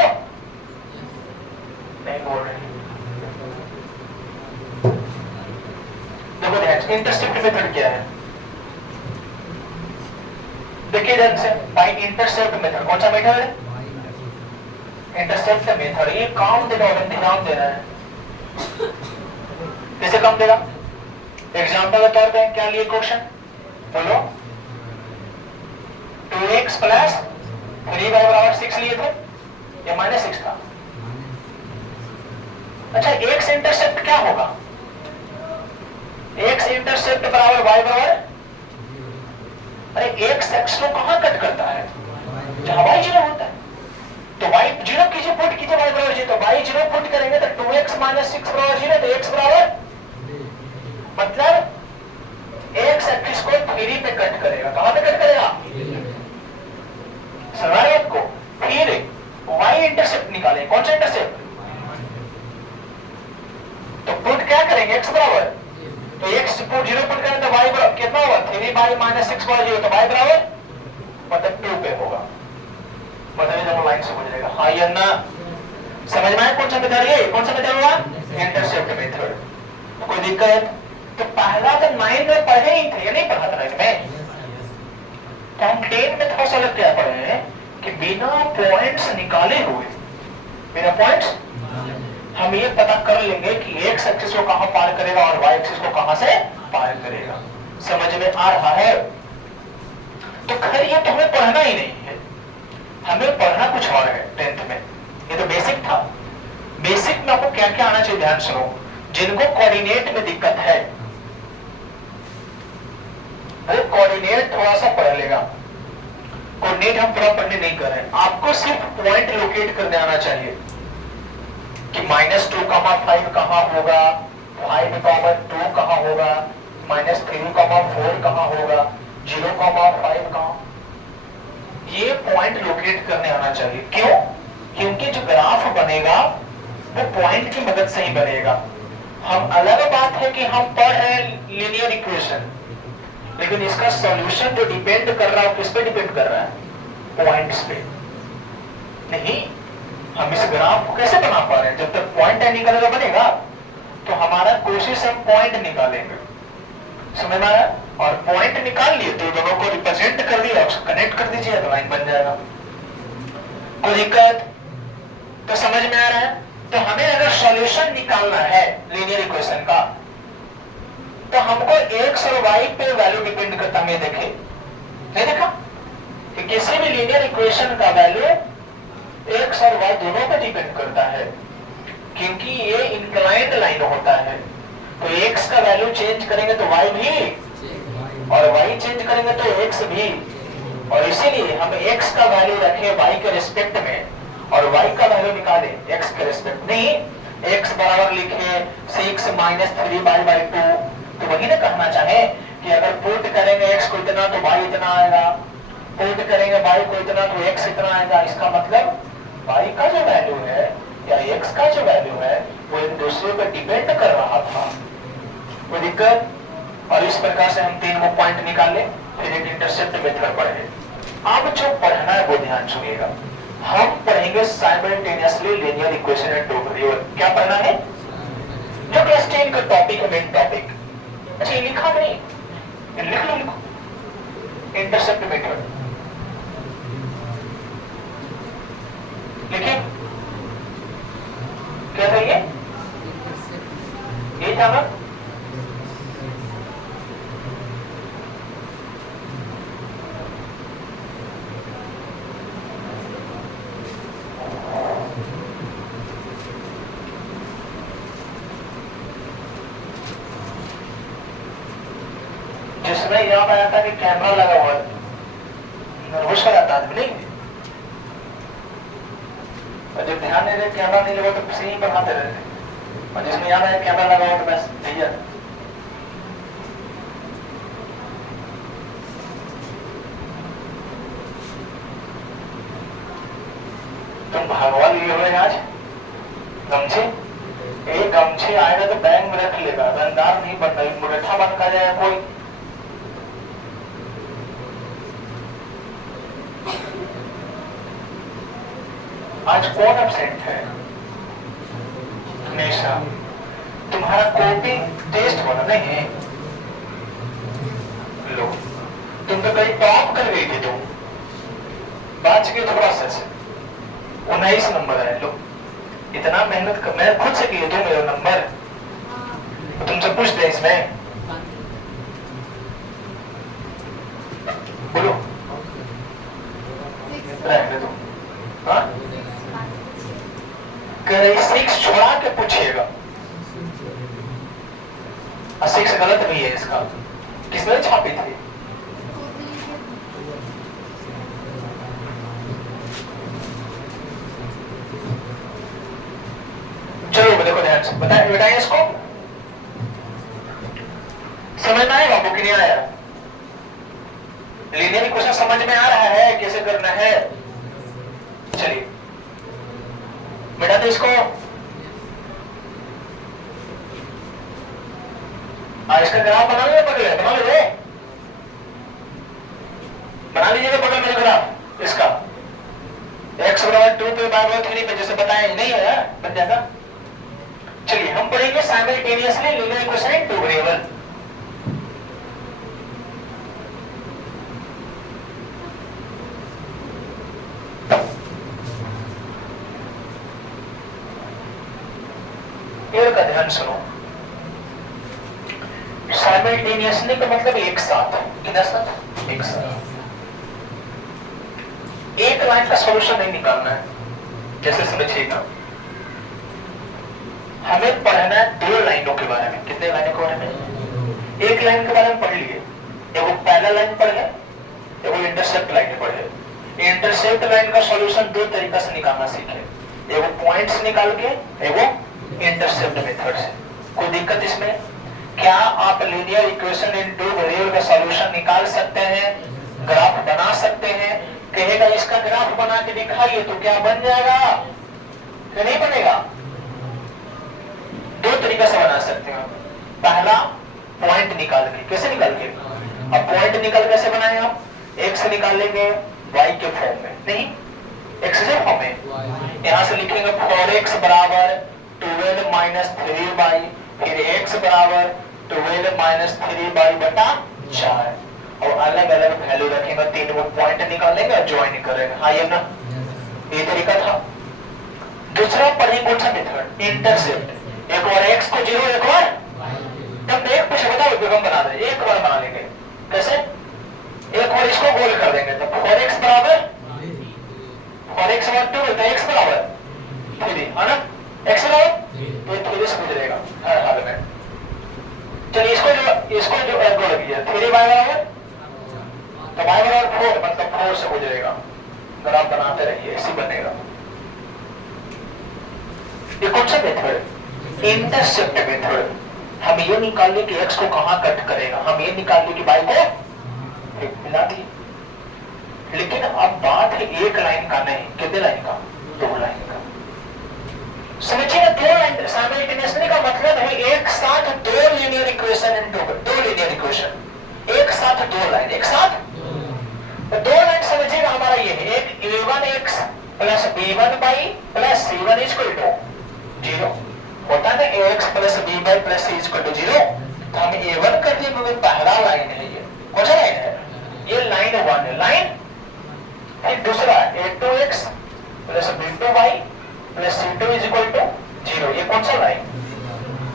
नहीं बोल रहे। देखो ध्यान, इंटरसेप्ट मेथड क्या है? देखिए ध्यान से, बाय इंटरसेप्ट मेथड। कौन सा मेथड है? Intercept method. ये काम देगा और ध्यान देना है। कैसे काम देगा? एग्जांपल के तौर पे क्या लिए क्वेश्चन? बोलो। 2x प्लस 3y/6 लिए थे या -6 था? अच्छा x इंटरसेप्ट क्या होगा? इंटरसेप्ट बराबर y बराबर, अरे x एक्स को कहां कट करता है, जहां y 0 होता है। तो y 0 कीजिए, पुट कीजिए y बराबर 0, तो y 0 पुट करेंगे तो 2x माइनस 6 बराबर 0, तो x बराबर, मतलब x एक्सिस को 3 पे कट करेगा। कहां पे कट करेगा, सवाल को। फिर y इंटरसेप्ट निकालें, कौन सा इंटरसेप्ट, तो पुट क्या करेंगे x बराबर, तो x पुट 0 पुट करें तो y बराबर कितना होगा, 3y माइनस 6 बराबर 0, तो y बराबर मतलब 2 पे होगा। बताइए दोनों लाइन से हो जाएगा, हाँ या ना। समझ में आया कौन सा मेथड, ये कौन सा मेथड हुआ, इंटरसेप्ट मेथड। कोई दिक्कत, तो पहला तो 9 में पढ़े ही थे, नहीं पढ़ा था 9 में, तो हम 10 में थोड़ा सा अलग क्या पढ़े हैं कि बिना पॉइंट्स निकाले हुए, बिना पॉइंट्स हम ये पता कर लेंगे कि x एक्सिस को कहां पार करेगा और y एक्सिस को कहां से पार करेगा। समझ में आ रहा है, तो खैर ये तो हमें पढ़ना ही नहीं है, हमें पढ़ना कुछ और है 10th में। ये तो बेसिक था, बेसिक में आपको क्या क्या आना चाहिए ध्यान सुनो। जिनको कोऑर्डिनेट में दिक्कत है वो कोऑर्डिनेट थोड़ा सा पढ़ लेगा, कोऑर्डिनेट हम पूरा पढ़ने नहीं कर रहे हैं, आपको सिर्फ पॉइंट लोकेट करने आना चाहिए कि -2, 5 कहां होगा, 5, 2 कहां होगा, -3, 4 कहां होगा, 0, 5 कहां, ये पॉइंट लोकेट करने आना चाहिए। क्यों, क्योंकि जो ग्राफ बनेगा वो पॉइंट की मदद से ही बनेगा। हम अलग बात है कि हम पढ़ रहे हैं लीनियर इक्वेशन, लेकिन इसका सॉल्यूशन जो डिपेंड कर रहा है किस पे डिपेंड कर रहा है, पॉइंट्स पे। नहीं, हम इस ग्राफ को कैसे बना पा रहे हैं, जब तक पॉइंट नहीं निकलेगा बनेगा, तो हमारा कोशिश हम पॉइंट निकालेंगे। समझ में आया, और पॉइंट निकाल लिए तो दोनों को रिप्रेजेंट कर दिया, कनेक्ट कर दीजिए तो लाइन बन जाएगा। कोई दिक्कत, तो समझ में आ रहा है। तो हमें अगर सॉल्यूशन निकालना है लीनियर इक्वेशन का, तो हमको x और y पे वैल्यू डिपेंड करता है। देखे नहीं देखा कि किसी भी लीनियर इक्वेशन का वैल्यू x और y दोनों पे डिपेंड करता है, क्योंकि ये इंक्लाइंड लाइन होता है। तो x का वैल्यू चेंज करेंगे तो y भी, और y चेंज करेंगे तो x भी, और इसीलिए हम x का वैल्यू रखें y के रिस्पेक्ट में और y का वैल्यू निकाले x के रिस्पेक्ट। नहीं, x बराबर लिखे 6 - 3y/2, तो वही ना कहना चाहे कि अगर पुट करेंगे x को इतना तो y इतना आएगा, पुट करेंगे y को इतना तो x इतना आएगा। इसका मतलब y का जो वैल्यू है या x का जो वैल्यू है वो एक दूसरे पर डिपेंड कर रहा था। कोई दिक्कत, और इस प्रकार से हम 3 पॉइंट निकाले, फिर एक इंटरसेप्ट मेथड पढ़े। अब जो पढ़ना है वो ध्यान सुनिएगा, हम पढ़ेंगे simultaneously linear equation and two variable. क्या पढ़ना है, जो क्लास 10 का टॉपिक है, मेन टॉपिक। अच्छा ये लिखा नहीं, ये लिख लो, लिखो इंटरसेप्ट मेथड लिखिए। क्या था ये था ना, जिसमें याद आया था कि कैमरा लगा हुआ है, नर्वस हो जाता आदमी नहीं, और जब ध्यान नहीं दे कैमरा नहीं लगा तो सही बनाते रहते, और जिसमें याद आया कैमरा लगा हुआ तो बस भैया तुम भगवा लिए हुए आज गमछे, एक गमछे आएगा तो बैग में रख लेगा, रंगदार नहीं बनना, मुरठा बन का जाएगा कोई। आज कौन एब्सेंट है, हमेशा तुम्हारा कॉपी टेस्ट होना नहीं है। लो तुम तो कहीं टॉप कर गई थी, तुम बच गए थोड़ा सा, 19 नंबर है। लो इतना मेहनत कर, मैं खुद से किए, तुम मेरा नंबर तुमसे पूछ दे इसमें, बोलो रहने दो। हाँ करे 6 छोड़ा के पूछिएगा, 6 गलत भी है इसका, किसने छापी थी? चलो देखो ध्यान से, बताइए इसको, समझ में आया बाबू कि नहीं आया? लीनियर इक्वेशन समझ में आ रहा है कैसे करना है? चलिए बेटा तो इसको इसका ग्राफ बना लीजिए, बना लीजिए, बना लीजिएगा बगल में ग्राफ इसका, x बराबर 2 पे y बराबर 3 पे जैसे बताया नहीं है, बन जाएगा। चलिए हम पढ़ेंगे simultaneously linear equation in two variable. का ध्यान सुनो, साइमल्टेनियसली का मतलब एक साथ, कितना साथ? एक साथ। एक लाइन का सॉल्यूशन नहीं निकालना है, जैसे समझिएगा हमें पढ़ना है 2 लाइनों के बारे में। कितने लाइनों के बारे में? एक लाइन के बारे में पढ़ लिए, एगो पहला लाइन पढ़ है, एगो इंटरसेप्ट लाइन पढ़ है। इंटरसेप्ट लाइन का सॉल्यूशन 2 तरीका से निकालना सीखे, एगो पॉइंट्स निकाल के, एगो इंटरसेप्ट मेथड से। कोई दिक्कत इसमें? क्या आप linear equation in two variable का सॉल्यूशन निकाल सकते हैं, ग्राफ बना सकते हैं? कहेगा इसका ग्राफ बना के दिखाइए, तो क्या बन जाएगा कि नहीं बनेगा? 2 तरीका से बना सकते हैं। पहला पॉइंट निकाल के, कैसे निकाल के? अब पॉइंट निकाल कैसे बनाए आप? x निकालेंगे y के फॉर्म में, नहीं x के फॉर्म में, यहां से लिखेंगे 4x बराबर 12 माइनस 3y, फिर x बराबर 12 माइनस 3y बटा 4, और अलग अलग वैल्यू रखेंगे, 3 वो पॉइंट निकालेंगे और ज्वाइन करेंगे। हाँ ये ना, ये तरीका था। दूसरा पढ़िए कौन सा मेथड? इंटरसेप्ट। एक बार x को 0, एक बार तब एक कुछ बताओ, हम बना देंगे, एक बार बना लेंगे। कैसे? एक बार इसको गोल कर देंगे, तो 4x बराबर 4x बराबर 2, तो x बराबर 3 है ना, x बराबर तो 3 से गुजरेगा हर हाल में। चलिए इसको जो गोल किया 3y बराबर, तो y बराबर 4, मतलब 4 से गुजरेगा। अगर आप बनाते रहिए ऐसे बनेगा। ये कौन सा मेथड? Intercept method. हम ये निकाल ले कि x को कहां कट करेगा, हम ये निकाल ले कि y को मिला दी। लेकिन अब बात है एक लाइन का नहीं, कितने लाइन का? 2 लाइन का। समझिए 2 लाइन साइमल्टेनियसली का मतलब है एक साथ 2 linear equation in 2 linear equation, एक साथ 2 लाइन, एक साथ 2 लाइन। समझिएगा हमारा ये है, एक a1x plus b1y plus c1 equal to 0 होता है ना, ax plus by plus c equal to 0। तो हम a1 कर दिए क्योंकि पहला लाइन है, ये कौन सा लाइन है? ये लाइन 1 है, लाइन। फिर दूसरा a2x plus b2y plus c2 is equal to 0, ये कौन सा लाइन?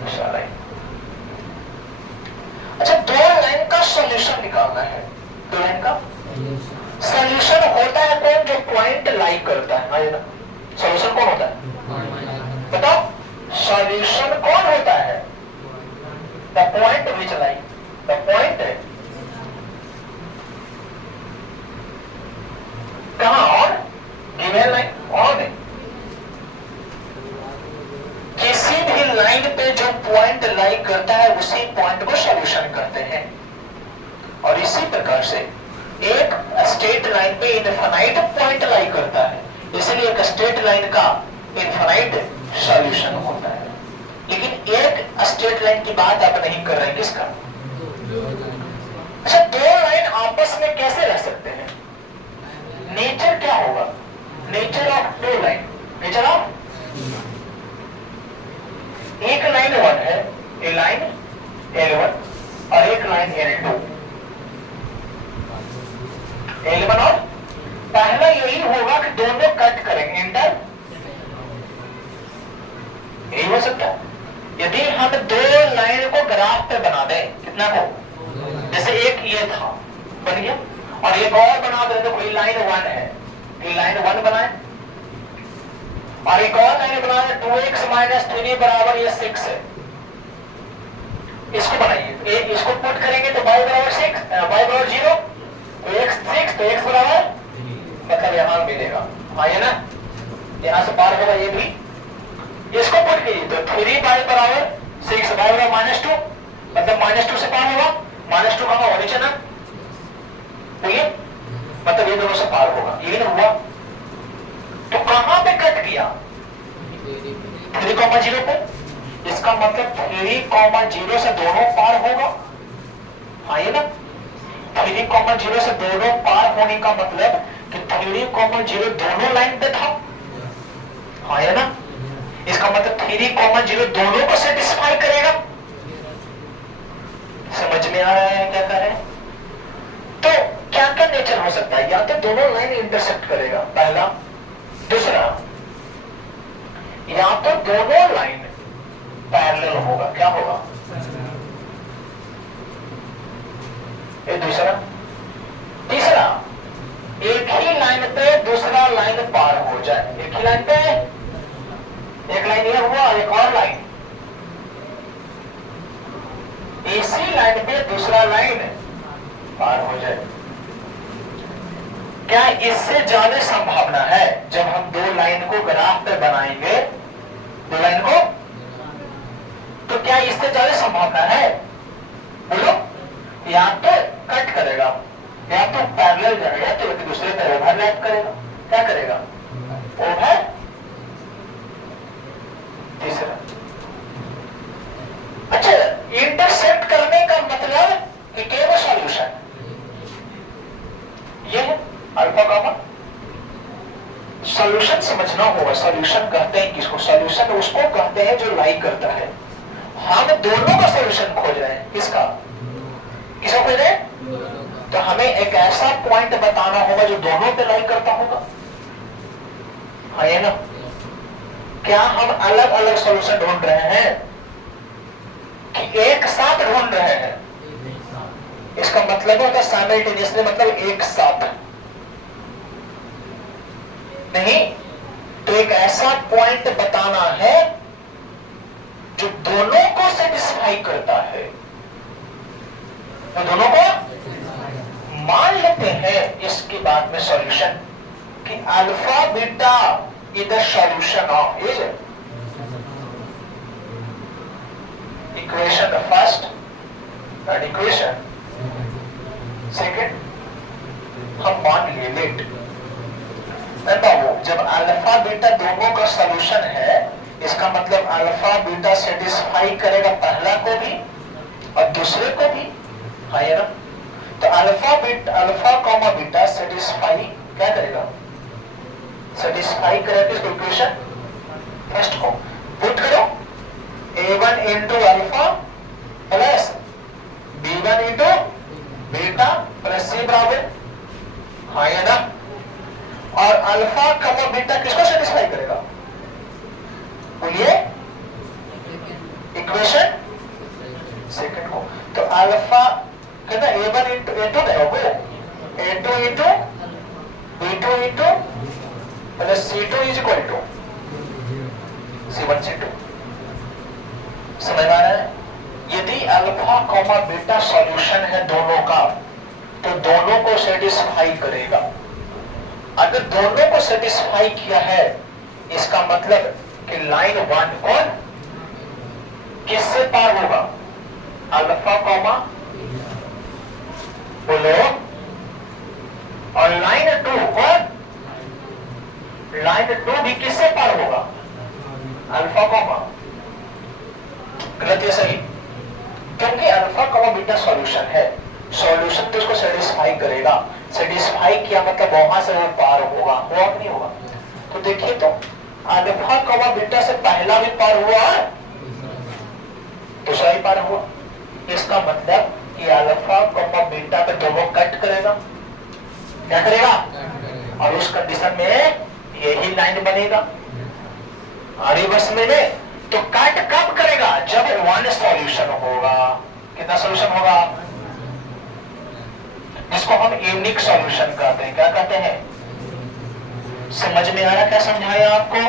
दूसरा लाइन। अच्छा 2 लाइन का सॉल्यूशन निकालना है। 2 लाइन का सॉल्यूशन होता है कौन? जो पॉइंट लाई करता है ना। सॉल्यूशन कौन होता है? बताओ, सॉल्यूशन कौन होता है? The point which lie, the point कहां? On given line, on. किसी भी लाइन पे जो पॉइंट लाई करता है उसी पॉइंट को सॉल्यूशन करते हैं। और इसी प्रकार से एक स्ट्रेट लाइन पे इनफाइनाइट पॉइंट लाई करता है, इसलिए एक स्ट्रेट लाइन का इनफाइनाइट सॉल्यूशन होता है। लेकिन एक स्ट्रेट लाइन की बात आप नहीं कर रहे हैं, किसका? अच्छा 2 लाइन आपस में कैसे रह सकते हैं? नेचर क्या होगा? Nature of 2 line, nature of एक लाइन 1 है, ए लाइन L1 और एक लाइन L2, L1 और पहला यही होगा कि दोनों कट करेंगे, इंटर यही हो सकता है। यदि हम 2 लाइन को ग्राफ पे बना दें, कितना को? जैसे एक ये था, बन गया, और एक और बना दे, तो कोई लाइन 1 है, ये लाइन 1 बनाए, और एक और लाइन बना दे 2x माइनस 3 बराबर ये 6 है, इसको बनाइए। इसको पुट करेंगे तो y बराबर 6, y बराबर 0, तो x 6, तो x बराबर मतलब यहां मिलेगा, हाँ ये ना, यहां से पार होगा ये भी, इसको पुट कीजिए तो 3y बराबर 6, y बराबर -2, मतलब -2 से पार होगा, -2 कहां ओरिजिन है, ठीक है, मतलब ये दोनों से पार होगा, ये ना हुआ, तो कहां पे कट किया, 3,0 पे, इसका मतलब 3,0 से दोनों पार होगा, हाँ ये ना, 3,0 से दोनों पार होने का मतलब कि 3,0 दोनों लाइन पे था, हाँ ये ना, इसका मतलब 3,0 दोनों को सेटिस्फाई करेगा, समझ में आ रहा है क्या कर रहे हैं? तो क्या क्या नेचर हो सकता है, या तो दोनों लाइन इंटरसेक्ट करेगा पहला, दूसरा या तो दोनों लाइन पैरेलल होगा, क्या होगा, ये दूसरा, तीसरा एक ही लाइन पे दूसरा लाइन पार हो जाए, एक ही लाइन पे एक लाइन ये हुआ, एक और लाइन, इसी लाइन पे दूसरा लाइन पार हो जाए, क्या इससे ज्यादा संभावना है जब हम दो लाइन को ग्राफ पे बनाएंगे, दो लाइन को, तो क्या इससे ज्यादा संभावना है, बोलो, या तो कट करेगा या तो पैरेलल करेगा या तो एक दूसरे पर ओवरलैप करेगा, क्या करेगा, ओवर, तीसरा, अच्छा इंटरसेक्ट करने का मतलब कि केवल सॉल्यूशन, ये है अल्फा गामा, सॉल्यूशन समझना होगा, सॉल्यूशन कहते हैं किसको, सॉल्यूशन उसको कहते हैं जो लाई करता है, हम दोनों का सॉल्यूशन खोज रहे हैं, किसका, किसको खोज रहे हैं, तो हमें एक ऐसा पॉइंट बताना होगा जो दोनों पे लाई करता होगा, हाँ ये ना, क्या हम अलग अलग सॉल्यूशन ढूंढ रहे हैं कि एक साथ ढूंढ रहे हैं, इसका मतलब होता है साइमल्टेनियसली, मतलब एक साथ नहीं, तो एक ऐसा पॉइंट बताना है जो दोनों को सेटिस्फाई करता है, तो दोनों को, मान लेते हैं इसके बाद में सॉल्यूशन कि alpha beta is the solution of is equation first and equation second, हम मान लिए लेट, बाबू जब अल्फा बीटा दोनों का सॉल्यूशन है, इसका मतलब अल्फा बीटा सेटिस्फाई करेगा पहला को भी और दूसरे को भी, हाँ ये ना, तो अल्फा कॉमा बीटा सेटिस्फाई क्या करेगा, सेटिस्फाई करेगा इसको, इक्वेशन फर्स्ट को पुट करो, a1 into alpha plus b1 into beta plus c बराबर, हाँ ये ना, और अल्फा कॉमा बीटा किसको सेटिस्फाई करेगा, बोलिए, इक्वेशन सेकंड को, तो अल्फा कहता a1 इंटू a2 देखोगे, a2 into b2 into plus c2 is equal to c1 c2, समझ में आ रहा है? यदि अल्फा कॉमा बीटा सॉल्यूशन है दोनों का, तो दोनों को सेटिस्फाई करेगा, अगर दोनों को सेटिस्फाई किया है, इसका मतलब कि लाइन 1 कौन किससे पार होगा, अल्फा कॉमा, बोलो, और लाइन 2 कौन, लाइन 2 भी किससे पार होगा, अल्फा कॉमा, गलत या सही, क्योंकि अल्फा कॉमा बीटा सॉल्यूशन है, सॉल्यूशन तो इसको सेटिस्फाई करेगा, सेटिस्फाई किया मतलब वहां से वो पार होगा, हुआ कि नहीं होगा, तो देखिए तो अल्फा कॉमा बीटा से पहला भी पार हुआ, दूसरा ही पार हुआ, इसका मतलब कि अल्फा कॉमा बीटा पे दोनों कट करेगा, क्या करेगा, और उस कंडीशन में यही लाइन बनेगा, आगे बस में तो कट कब करेगा, जब वन सॉल्यूशन होगा, कितना सॉल्यूशन होगा, जिसको हम यूनिक सॉल्यूशन कहते हैं, क्या कहते हैं, समझ में आ रहा, क्या समझाया आपको,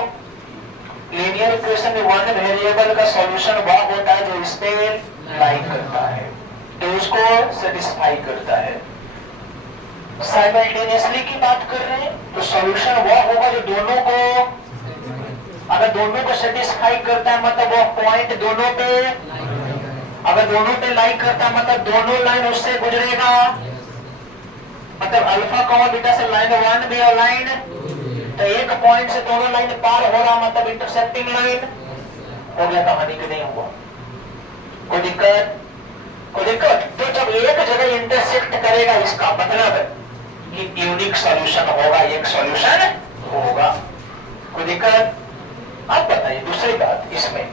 लीनियर इक्वेशन में वन वेरिएबल का सॉल्यूशन वह होता है जो इसमें लाइक करता है, तो उसको सेटिस्फाई करता है। साइमल्टेनियसली की बात कर रहे हैं तो सॉल्यूशन वह होगा जो दोनों को, अगर दोनों को सेटिस्फाई करता है मतलब वह पॉइंट दोनों पे, अगर दोनों पे लाइक करता है मतलब दोनों लाइन उससे गुजरेगा, मतलब अल्फा कॉमा बीटा से लाइन 1 भी और लाइन, तो एक पॉइंट से दोनों लाइन पार हो रहा मतलब इंटरसेक्टिंग लाइन हो गया, कहानी के नहीं हुआ। कोई दिक्कत? कोई दिक्कत? तो जब एक जगह इंटरसेक्ट करेगा इसका मतलब कि यूनिक सॉल्यूशन होगा, एक सॉल्यूशन होगा। कोई दिक्कत? आप बताइए दूसरी बात इसमें,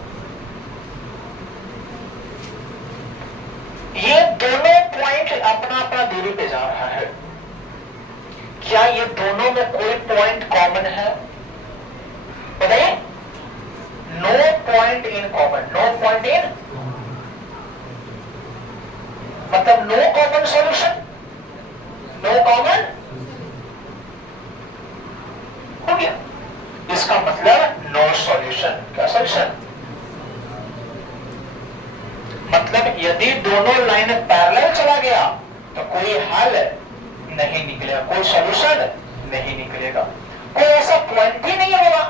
ये दोनों पॉइंट अपना अपना दूरी पे जा रहा है, क्या ये दोनों में कोई पॉइंट कॉमन है? बताइए। No point in common, no point in मतलब no common solution, no common हो गया, इसका मतलब नो सॉल्यूशन। क्या सॉल्यूशन? मतलब यदि दोनों लाइन पैरेलल चला गया तो कोई हल नहीं निकलेगा, कोई सॉल्यूशन नहीं निकलेगा, कोई ऐसा पॉइंट ही नहीं होगा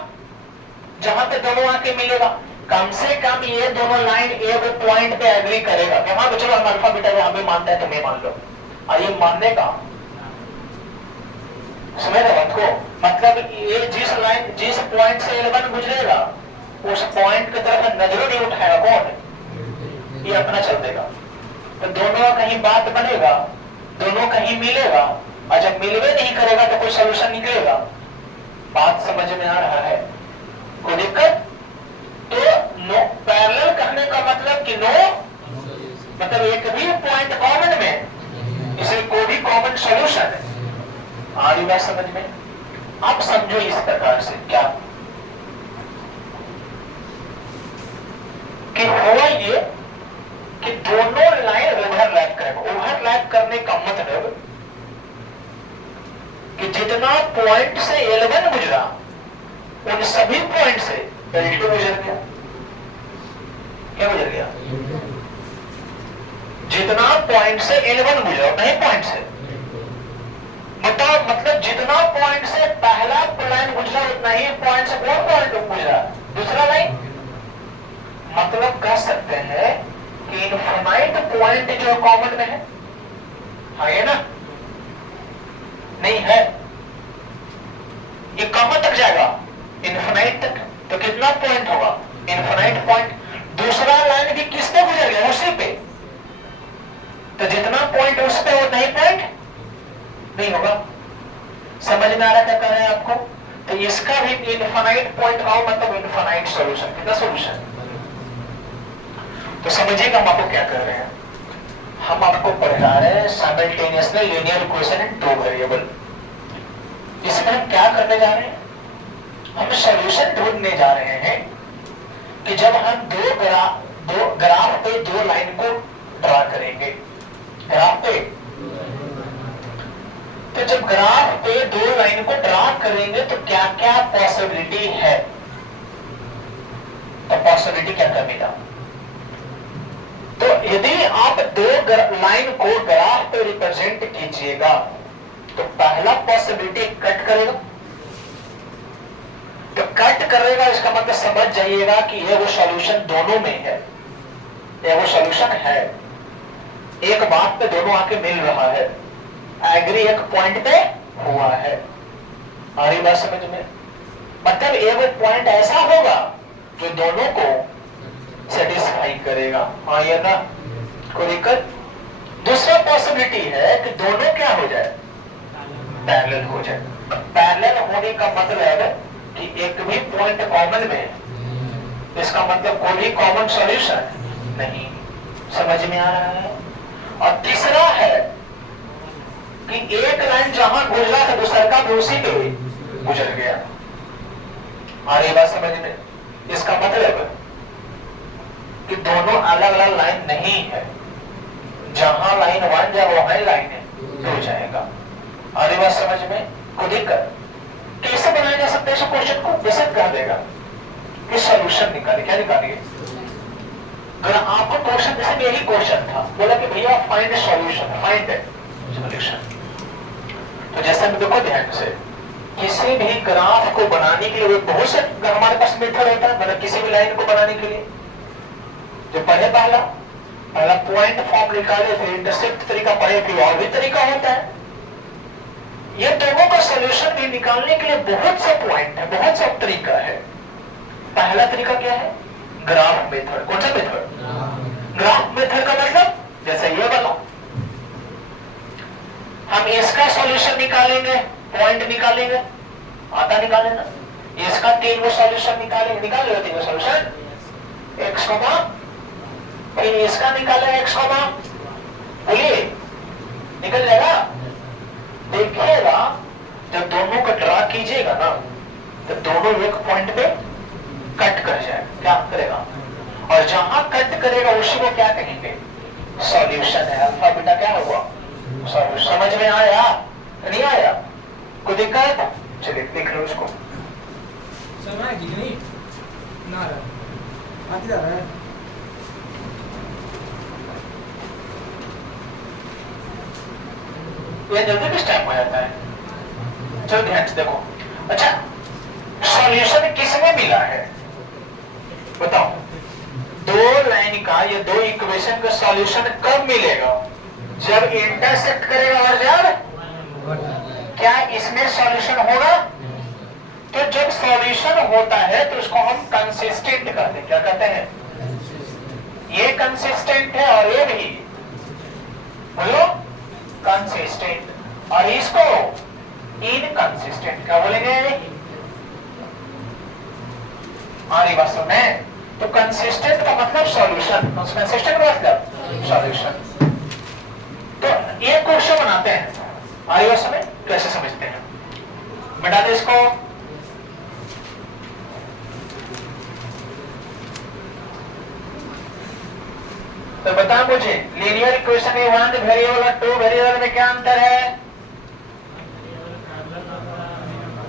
जहां पे दोनों आके मिलेगा। कम से कम ये दोनों लाइन एक पॉइंट पे एग्री करेगा कि हाँ चलो हम अल्फा बीटा में हमें मानते हैं, तुम्हें मान लो। आइए मानने का समझ रहे बात को, मतलब ये जिस लाइन जिस पॉइंट से L1 गुजरेगा उस पॉइंट की तरफ नजरों नहीं उठाएगा कौन? ये अपना चल देगा, तो दोनों का कहीं बात बनेगा, दोनों कहीं मिलेगा, और जब मिलवे नहीं करेगा तो कोई सॉल्यूशन निकलेगा। बात समझ में आ रहा है? कोई दिक्कत? तो नो पैरेलल कहने का मतलब कि नो मतलब एक भी पॉइंट कॉमन में, इसे कोई भी कॉमन सॉल्यूशन है। आ रही बात समझ में? आप समझो इस प्रकार से क्या कि हुआ ये कि दोनों लाइन ओवरलैप करेगा। ओवरलैप करने का मतलब कि जितना पॉइंट से L1 गुजरा उन सभी पॉइंट से L2 गुजर गया। क्या गुजर गया? जितना पॉइंट से L1 गुजरा उतना ही पॉइंट से, मतलब जितना पॉइंट से पहला लाइन गुजरा उतना ही पॉइंट से कौन पॉइंट गुजरा? दूसरा लाइन। मतलब कह सकते हैं कि इनफाइनाइट पॉइंट जो कॉमन में है ना? नहीं है, ये कहां तक जाएगा? इनफाइनाइट तक। तो कितना पॉइंट होगा? Infinite point. दूसरा लाइन भी किस पे गुजर गया? उसी पे। तो जितना पॉइंट उस पे उतना ही पॉइंट नहीं होगा। समझ में आ रहा क्या कर रहे हैं आपको? तो इसका भी इनफाइनाइट पॉइंट आओ मतलब इनफाइनाइट सॉल्यूशन। कितना सॉल्यूशन? तो समझिएगा हम आपको क्या कर रहे हैं, हम आपको पढ़ा रहे हैं simultaneously linear equation in two variable. इसमें हम क्या करने जा रहे हैं? हम सॉल्यूशन ढूंढने जा रहे हैं कि जब हम दो ग्राफ पे दो लाइन को ड्रा करेंगे, ग्राफ पे, तो जब ग्राफ पे दो लाइन को ड्रा करेंगे तो क्या क्या पॉसिबिलिटी है? तो पॉसिबिलिटी क्या क्या मिला? तो यदि आप दो लाइन को ग्राफ पे रिप्रेजेंट कीजिएगा तो पहला पॉसिबिलिटी कट करेगा। तो कट करेगा इसका मतलब समझ जाइएगा कि ये वो सॉल्यूशन दोनों में है, ये वो सॉल्यूशन है, एक बात पे दोनों आके मिल रहा है, एग्री एक पॉइंट पे हुआ है। आ रही बात समझ में? मतलब ये वो पॉइंट ऐसा होगा जो दोनों को सेटिस्फाई करेगा। हाँ या ना? कोई दिक्कत? दूसरा पॉसिबिलिटी है कि दोनों क्या हो जाए? पैरेलल हो जाए। पैरेलल होने का मतलब कि एक भी पॉइंट कॉमन में, इसका मतलब कोई भी कॉमन सॉल्यूशन नहीं। समझ में आ रहा है? और तीसरा है कि एक लाइन जहां गुजरा था दूसरा का भी उसी पे गुजर गया। आ रही बात समझ में? इसका मतलब कि दोनों अलग अलग लाइन नहीं है, जहां लाइन 1 जाए वहां लाइन 2 जाएगा। आ रही बात समझ में? कोई दिक्कत? कैसे बनाया जा सकता है इस क्वेश्चन को? वैसे कह देगा कि सॉल्यूशन निकाले। क्या निकालिए? आपको क्वेश्चन जैसे यही क्वेश्चन था, बोला कि भैया फाइंड सॉल्यूशन, फाइंड सॉल्यूशन। तो जैसे में देखो ध्यान से, किसी भी ग्राफ को बनाने के लिए बहुत से हमारे पास मेथड होता है, मतलब किसी भी लाइन को बनाने के लिए जो पढ़े पहला पॉइंट फॉर्म निकाले, फिर इंटरसेप्ट तरीका पढ़े, फिर और भी तरीका होता है। ये दोनों का सॉल्यूशन भी निकालने के लिए बहुत से पॉइंट है, बहुत सा तरीका है। पहला तरीका क्या है? Graph method. कौन सा मेथड? ग्राफ मेथड का मतलब जैसे ये वाला, हम इसका सॉल्यूशन निकालेंगे, पॉइंट निकालेंगे, आता निकाले ना, इसका 3 गो सॉल्यूशन निकालेंगे, निकाल लो 3 गो सॉल्यूशन, x कॉमा, फिर इसका निकाले x कॉमा, बोलिए निकल जाएगा। देखिएगा जब दोनों को ड्रा कीजिएगा ना, तो दोनों एक पॉइंट पे कट कर जाए, क्या करेगा, और जहां कट करेगा उसी को क्या कहेंगे? सॉल्यूशन है। अल्फा बीटा क्या हुआ? सॉल्यूशन। समझ में आया? नहीं आया? कोई दिक्कत? चलिए देख लो उसको। समझ में आएगी नहीं? ना आ रहा, आती जा रहा है। ये जल्दी किस टाइम हो जाता है? चलो ध्यान से देखो। अच्छा, सॉल्यूशन किसमें मिला है बताओ? दो लाइन का या दो इक्वेशन का सॉल्यूशन कब मिलेगा? जब इंटरसेक्ट करेगा और जब क्या इसमें सॉल्यूशन होगा? तो जब सॉल्यूशन होता है तो उसको हम कंसिस्टेंट कहते हैं। क्या कहते हैं? ये कंसिस्टेंट है और ये भी, बोलो कंसिस्टेंट, और इसको इनकंसिस्टेंट क्या बोलेंगे? आ रही बात समझ में? तो कंसिस्टेंट का मतलब सॉल्यूशन, कंसिस्टेंट का मतलब सॉल्यूशन। तो ये क्वेश्चन बनाते हैं, आ रही बात समझ? कैसे समझते हैं? बता दे इसको। तो बता मुझे, लीनियर इक्वेशन में 1 वेरिएबल और 2 वेरिएबल में क्या अंतर है?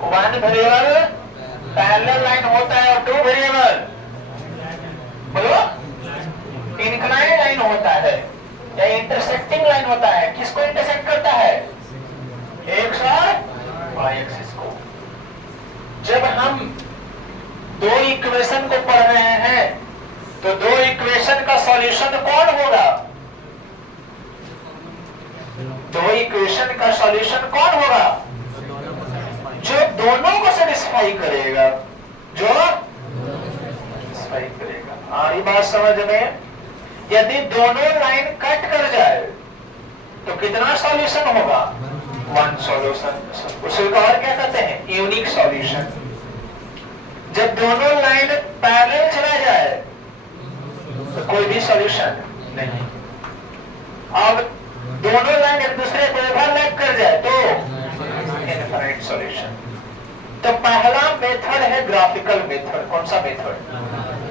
1 वेरिएबल पैरेलल लाइन होता है और 2 वेरिएबल बोलो इंक्लाइन लाइन होता है या इंटरसेक्टिंग लाइन होता है। किसको इंटरसेक्ट करता है? एक्स और वाई एक्सिस को। जब हम दो इक्वेशन को पढ़ रहे हैं तो दो इक्वेशन का सॉल्यूशन कौन होगा? दो इक्वेशन का सॉल्यूशन कौन होगा? जो दोनों को सेटिस्फाई करेगा, जो सेटिस्फाई करेगा। आ रही बात समझ में? यदि दोनों लाइन कट कर जाए तो कितना सॉल्यूशन होगा? 1 सॉल्यूशन। उसे और क्या कहते हैं? Unique solution. जब दोनों लाइन पैरेलल चला जाए तो कोई भी सॉल्यूशन नहीं। अब दोनों लाइन एक दूसरे को ओवरलैप कर जाए तो इनफाइनाइट सॉल्यूशन। तो पहला मेथड है ग्राफिकल मेथड। कौन सा मेथड?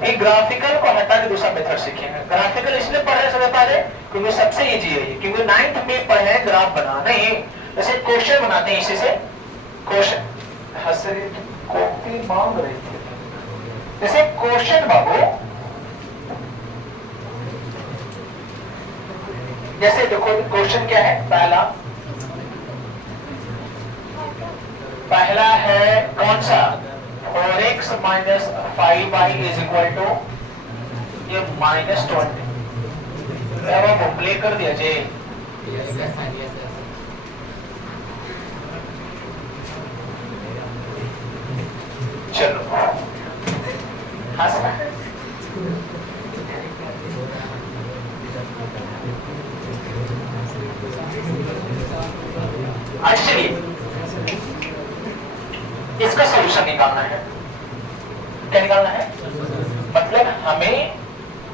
एक ग्राफिकल को हटा के दूसरा मेथड सीखेंगे। ग्राफिकल इसलिए पढ़ रहे समय पहले क्योंकि सबसे इजी है, क्योंकि 9th में पढ़े ग्राफ बनाना ही, जैसे क्वेश्चन बनाते हैं इसी से। क्वेश्चन हंसरे कॉपी मांग रही थी, जैसे क्वेश्चन बाबू, जैसे देखो क्वेश्चन क्या है? पहला है कौन सा? 4x minus 5y is equal to ये -20। वो प्ले कर दिया जी। चलो चलिए इसका सॉल्यूशन निकालना है। क्या निकालना है? मतलब हमें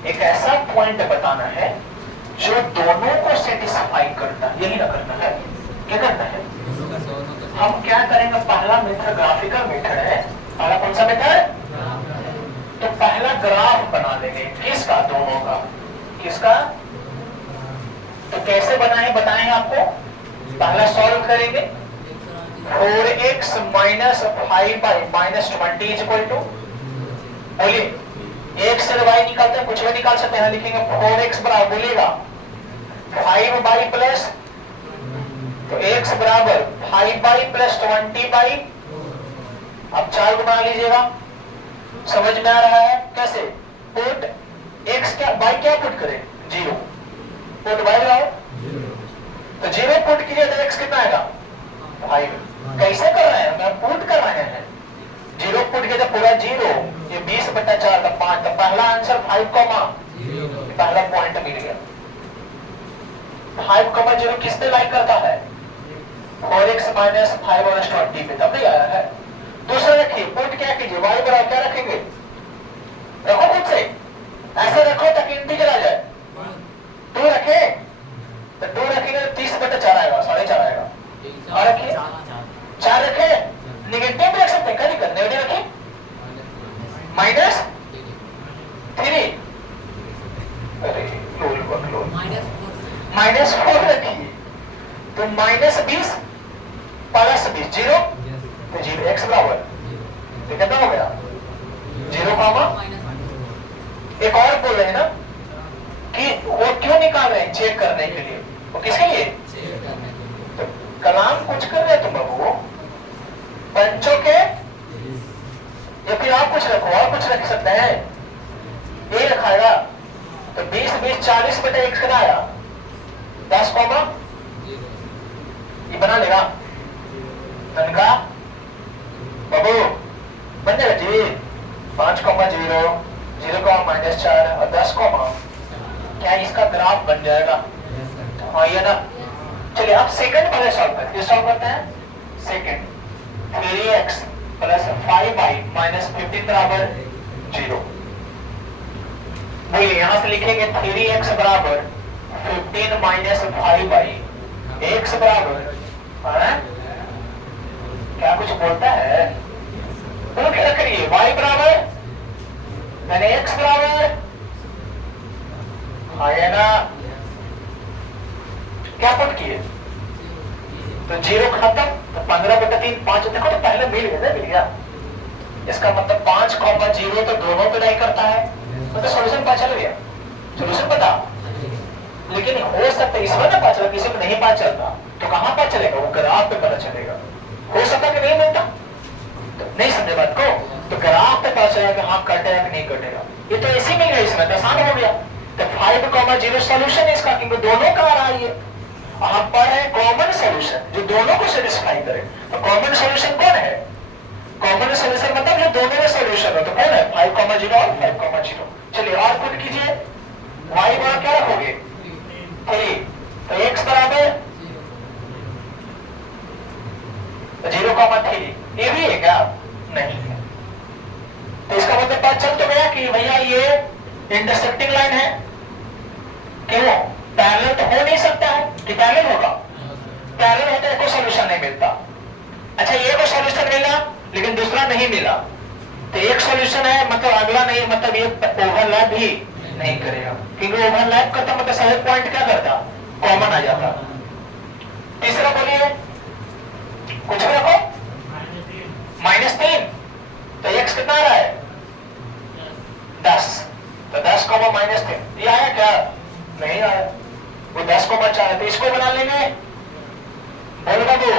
एक ऐसा पॉइंट बताना है जो दोनों को सेटिस्फाई करता है। यही ना करना है? क्या करना है? हम क्या करेंगे? पहला मेथड ग्राफिकल मेथड है। पहला कौन सा मेथड? तो पहला ग्राफ बना लेंगे। किसका? दोनों का। किसका? तो कैसे बनाए बताएं आपको। पहला सॉल्व करेंगे। 4x minus 5y minus 20 is equal to, बोलिए x से y निकालते हैं, कुछ भी निकाल सकते हैं, लिखेंगे 4x बराबर बोलिएगा 5y प्लस, तो x बराबर 5y प्लस 20y, अब 4 को बना लीजिएगा। समझ में आ रहा है कैसे? पुट x क्या y क्या पुट करें? 0, पुट y लगाओ, तो 0 पुट कीजिए तो x कितना आएगा? 5। कैसे कर रहे हैं? मैं पुट कर रहे हैं, 0 पुट किया तो पूरा 0, ये 20/4 का 5, तो पहला आंसर 5, पहला पॉइंट मिल गया। 5,0 किस पे लाइक करता है? 4x माइनस 5/20 पे, तब नहीं आया है। दूसरा रखिए, पुट क्या कीजिए, y बराबर क्या रखेंगे? रखो खुद से, ऐसे रखो ताकि इंटीजर आ जाए। 2 रखे तो 2 रखेंगे तो 30/4 आएगा, 4.5 आएगा। और रखिए 4 रखे, निगेटिव भी रख सकते हैं, क्या दिक्कत? नेगेटिव रखिए -3, अरे -4 रखिए, तो -20 प्लस 20, 0 तो 0, x बराबर तो कितना हो गया? 0, एक और बोल रहे हैं ना कि वो क्यों निकाल रहे हैं? चेक करने के लिए। वो किसके लिए? तो कलाम कुछ कर रहे तुम बाबू, पंचों के, या फिर आप कुछ रखो, और कुछ रख सकते हैं, ये रखाएगा तो 20 20 40/x कितना आया? 10, ये बना लेगा तनका बाबू, बन जाएगा जी। 5,0 0 -4 और 10, क्या इसका ग्राफ बन जाएगा? हाँ ये ना। चलिए अब सेकंड पहले सॉल्व करते हैं, सॉल्व करते हैं second. 3x plus 5y minus 15 बराबर 0। बोलिए यहां से लिखेंगे 3x बराबर 15 माइनस 5y, x बराबर क्या कुछ बोलता है? बोल के रख रही है y बराबर यानी x बराबर, है ना? क्या पुट किए तो 0 खत्म, तो 15/3 5, देखो तो पहले मिल गया। इसका मतलब 5,0 तो दोनों पे नहीं करता है, तो सॉल्यूशन पता चल गया, सॉल्यूशन पता। लेकिन हो सकता है इसमें ना पता चला, किसी को नहीं पता चलता, तो कहां पता चलेगा? वो ग्राफ पे पता चलेगा। हो सकता कि नहीं मिलता, तो नहीं समझे बात को, तो ग्राफ पे पता चलेगा कि हाँ कटेगा कि नहीं कटेगा। ये तो ऐसे मिल गया, इसमें तो आसान हो गया। तो 5,0 सॉल्यूशन है इसका, क्योंकि दोनों का आ रहा है। हम पढ़ रहे हैं कॉमन सॉल्यूशन जो दोनों को सेटिस्फाई करे। तो कॉमन सॉल्यूशन कौन है? कॉमन सॉल्यूशन मतलब जो दोनों में सॉल्यूशन हो, तो कौन है? 5,0 और 5,0। चलिए और पुट कीजिए, y बराबर क्या रखोगे? 3, तो x बराबर 0,3, ये भी है क्या? नहीं है। तो इसका मतलब पता चल तो गया कि भैया ये इंटरसेक्टिंग लाइन है। क्यों? पैरेलल तो हो नहीं सकता है कि पैरेलल होगा? पैरेलल होता है कोई सॉल्यूशन नहीं मिलता। अच्छा ये को सॉल्यूशन मिला लेकिन दूसरा नहीं मिला, तो एक सॉल्यूशन है मतलब अगला नहीं, मतलब ये ओवरलैप भी नहीं करेगा, क्योंकि ओवरलैप करता मतलब सही पॉइंट क्या करता? कॉमन आ जाता। तीसरा बोलिए, कुछ भी रखो, -3, तो x कितना आ रहा है? 10, तो 10, -3, ये आया क्या? नहीं आया, वो 10 को बचा है, तो इसको बना लेंगे। बोलो बाबू,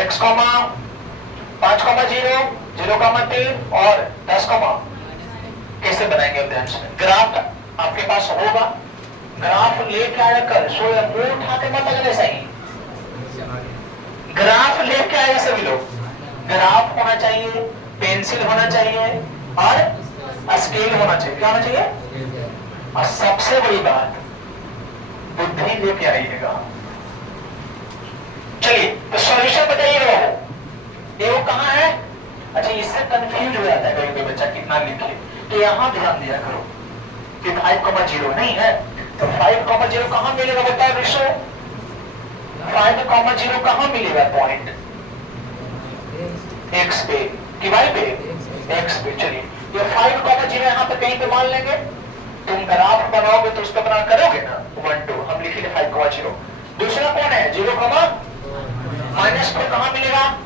x, 5,0 0,3 और 10, कैसे बनाएंगे? ध्यान से, ग्राफ आपके पास होगा, ग्राफ लेके आया कर, सो मुंह उठा के मत लगने सही, ग्राफ लेके आए सभी लोग। ग्राफ होना चाहिए, पेंसिल होना चाहिए और स्केल होना चाहिए। क्या होना चाहिए? और सबसे बड़ी बात, बुद्धि लेके आइएगा। चलिए तो सॉल्यूशन बताइएगा, ये वो कहां है? अच्छा इससे कंफ्यूज हो जाता है कभी कोई बच्चा कितना लिखे, तो यहां ध्यान दिया करो कि 5,0 नहीं है, तो 5,0 कहां मिलेगा बताओ विषय? 5,0 कहां मिलेगा पॉइंट? x पे कि y पे? x पे। चलिए ये 5,0 यहाँ पे कहीं पे मान लेंगे, तुम ग्राफ बनाओगे तो उस पर बना करोगे ना 1 2, हम लिखेंगे 5,0। दूसरा कौन है? 0, -4 कहां मिलेगा?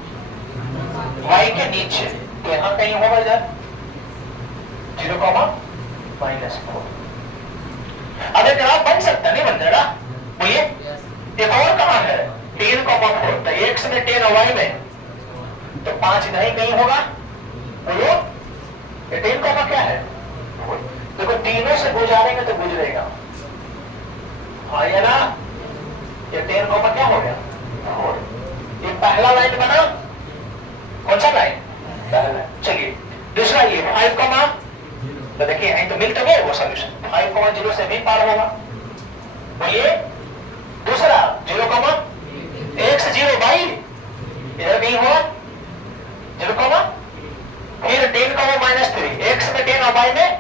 y के नीचे, तो यहाँ कहीं होगा इधर, 0,-4। अब एक ग्राफ बन सकता नहीं, बन जाएगा? बोलिए। एक और कहाँ है? 10,4। तो x में 10 और y में तो 5 इधर ही कहीं होगा। बोलो ये 10 क्या है? देखो तीनों से गुजारेंगे तो गुजरेगा, हाँ या ना? ये 10 क्या हो गया? 4। ये पहला लाइन बना। कौन सा लाइन? पहला। चलिए दूसरा ये 5, तो देखिए यहीं तो मिल तो गया वो सॉल्यूशन। 5,0 से भी पार होगा। बोलिए दूसरा 0,x0y इधर भी होगा 0, फिर 10,-3 x में 10 और y में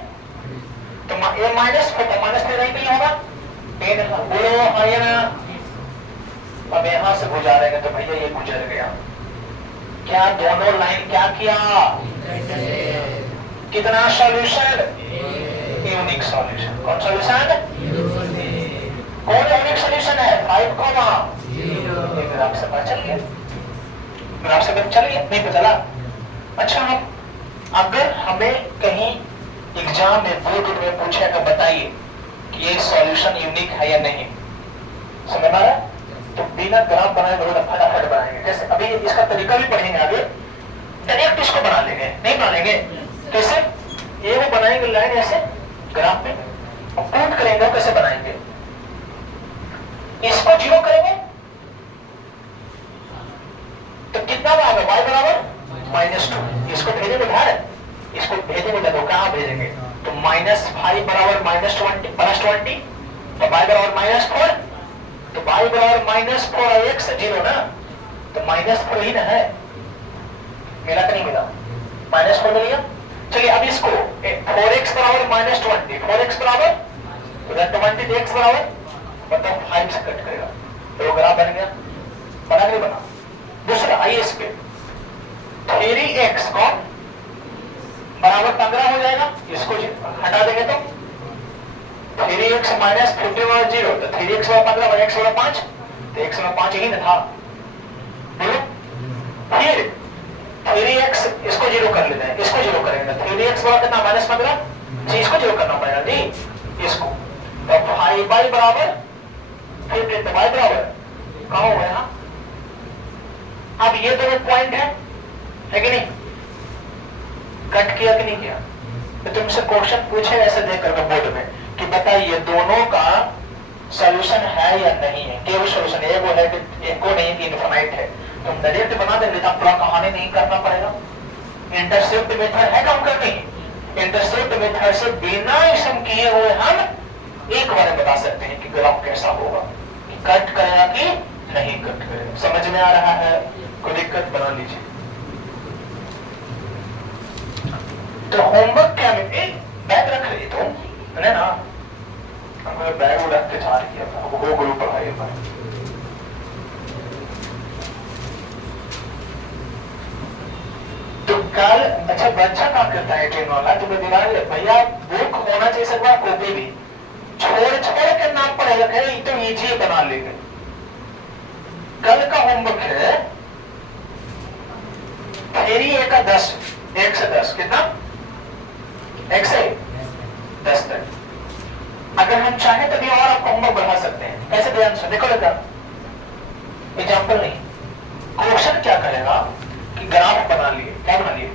तो ये -3 नहीं होगा 10। बोलो हाँ या ना? अब यहां से गुजारेंगे तो भैया ये गुजर गया। क्या दोनों लाइन क्या किया? कितना सॉल्यूशन? Unique solution. कौन सॉल्यूशन? कौन यूनिक सॉल्यूशन है? 5,0। ग्राफ से पता चल गया, ग्राफ से पता चल गया, नहीं पता चला? अच्छा हम अगर हमें कहीं एग्जाम में बोर्ड में पूछेगा बताइए कि ये सॉल्यूशन यूनिक है या नहीं, समझ आ रहा है? तो बिना ग्राफ बनाए बड़े फटाफट बनाएंगे। जैसे अभी इसका तरीका भी पढ़ेंगे आगे, डायरेक्ट इसको बना लेंगे, नहीं बना लेंगे। कैसे? ये वो बनाएंगे लाइन ऐसे ग्राफ में और प्रूफ करेंगे कैसे बनाएंगे। इसको 0 करेंगे तो कितना आएगा? y बराबर -2। इसको भेजेंगे बाहर, इसको भेजेंगे देखो कहां भेजेंगे तो -5 बराबर -20 +20 तो y बराबर -4 तो y बराबर -4 और x 0 ना तो -4 ही ना है। मिला कि नहीं मिला? -4 मिल गया। चलिए अब इसको 4x बराबर -20 4x बराबर 20 x बराबर मतलब 5 से कट करेगा तो ग्राफ बन गया। बना नहीं बना? दूसरा आइए इस पे 3x को बराबर 15 हो जाएगा, इसको हटा देंगे तो 3x -50/0 तो 3x बराबर 15 x बराबर 5 तो x बराबर 5 ही ना था। बोलो फिर 3x इसको 0 कर लेते हैं, इसको 0 करेंगे 3x बराबर कितना? -15 जी, इसको 0 करना पड़ेगा जी इसको। तो 5y बराबर फिर y बराबर कहाँ हो गया? अब ये दोनों पॉइंट है कि नहीं? कट किया कि नहीं किया? तो तुमसे क्वेश्चन पूछे ऐसे देख करके बोर्ड में कि बताइए दोनों का सॉल्यूशन है या नहीं है। केवल सॉल्यूशन एक वो है कि एक को नहीं कि इनफिनाइट है। तुम डायरेक्ट बना देंगे तो पूरा कहानी नहीं करना पड़ेगा। इंटरसेप्ट मेथड है काम करनी। इंटरसेप्ट मेथड से बिना सम किए हुए हम एक बार बता सकते हैं कि ग्राफ कैसा होगा, कि कट करेगा कि नहीं कट करेगा। समझ में आ रहा है? कोई दिक्कत? बना लीजिए। तो होमवर्क क्या में बैग रख रही तो है ना? हमें बैग वो रख के जा रही है वो ग्रुप पढ़ाई पर। तो कल अच्छा बच्चा क्या करता है ट्रेन वाला तुम्हें दिमाग भैया बुक होना चाहिए सब कॉपी भी छोड़ के नाम पड़ेगा कहे तो इजी बना लेंगे। कल का होमवर्क है थ्योरी ए का 10 1 से 10 कितना? 1 से 10 तक। अगर हम चाहें तो भी और आपको होमवर्क बढ़ा सकते हैं। कैसे? ध्यान से देखो लगा एग्जाम्पल नहीं, क्वेश्चन क्या करेगा कि ग्राफ बना लिए। क्या बना लिए?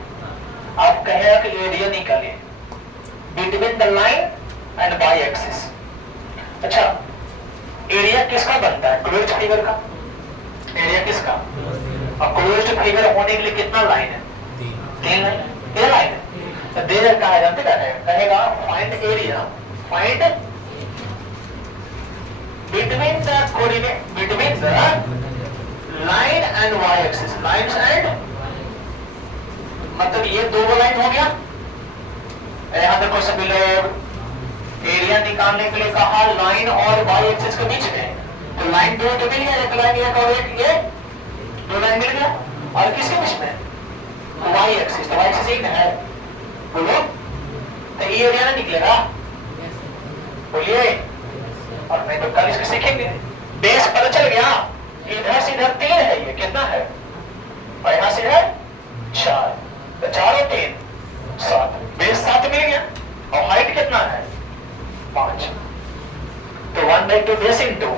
आप कहेगा कि एरिया निकालिए between the line and by axis. अच्छा एरिया किसका बनता है? क्लोज्ड फिगर का। एरिया किसका? और क्लोज्ड फिगर होने के लिए कितना लाइन है? 3 लाइन। ये लाइन है तो दे कहा जानते क्या है? कहेगा find area find between the coordinate between the line and Y axis. Lines and मतलब ये दो लाइन हो गया। यहां देखो सभी लोग एरिया निकालने के लिए कहा लाइन और वाई एक्सिस के बीच में। तो लाइन दो तो मिल गया, एक लाइन एक और एक ये दो लाइन मिल गया। और किसके बीच में? Y axis. तो वाई एक्सिस एक है बोलो तो ये एरिया ना निकलेगा? बोलिए। और नहीं तो कल इसको सीखेंगे। बेस पता चल गया इधर से इधर 3 है, ये कितना है? और यहां से इधर 4 तो 4 और 3 7। बेस 7 मिल गया और हाइट कितना है 5, तो 1/2 बेस इन 2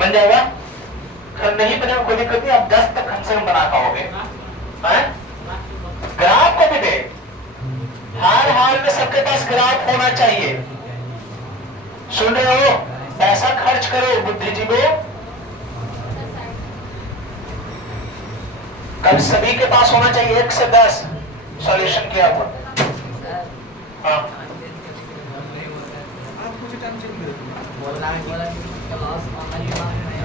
बन जाएगा। अगर नहीं बनेगा कोई दिक्कत नहीं, आप 10 तक कम से कम बना पाओगे। ग्राफ को भी दे, हर हाल में सबके पास ग्राफ होना चाहिए। सुन रहे हो, पैसा खर्च करो बुद्धिजीवो, कल सभी के पास होना चाहिए 1 से 10 सॉल्यूशन किया हुआ। हाँ आप कुछ टेंशन नहीं बोला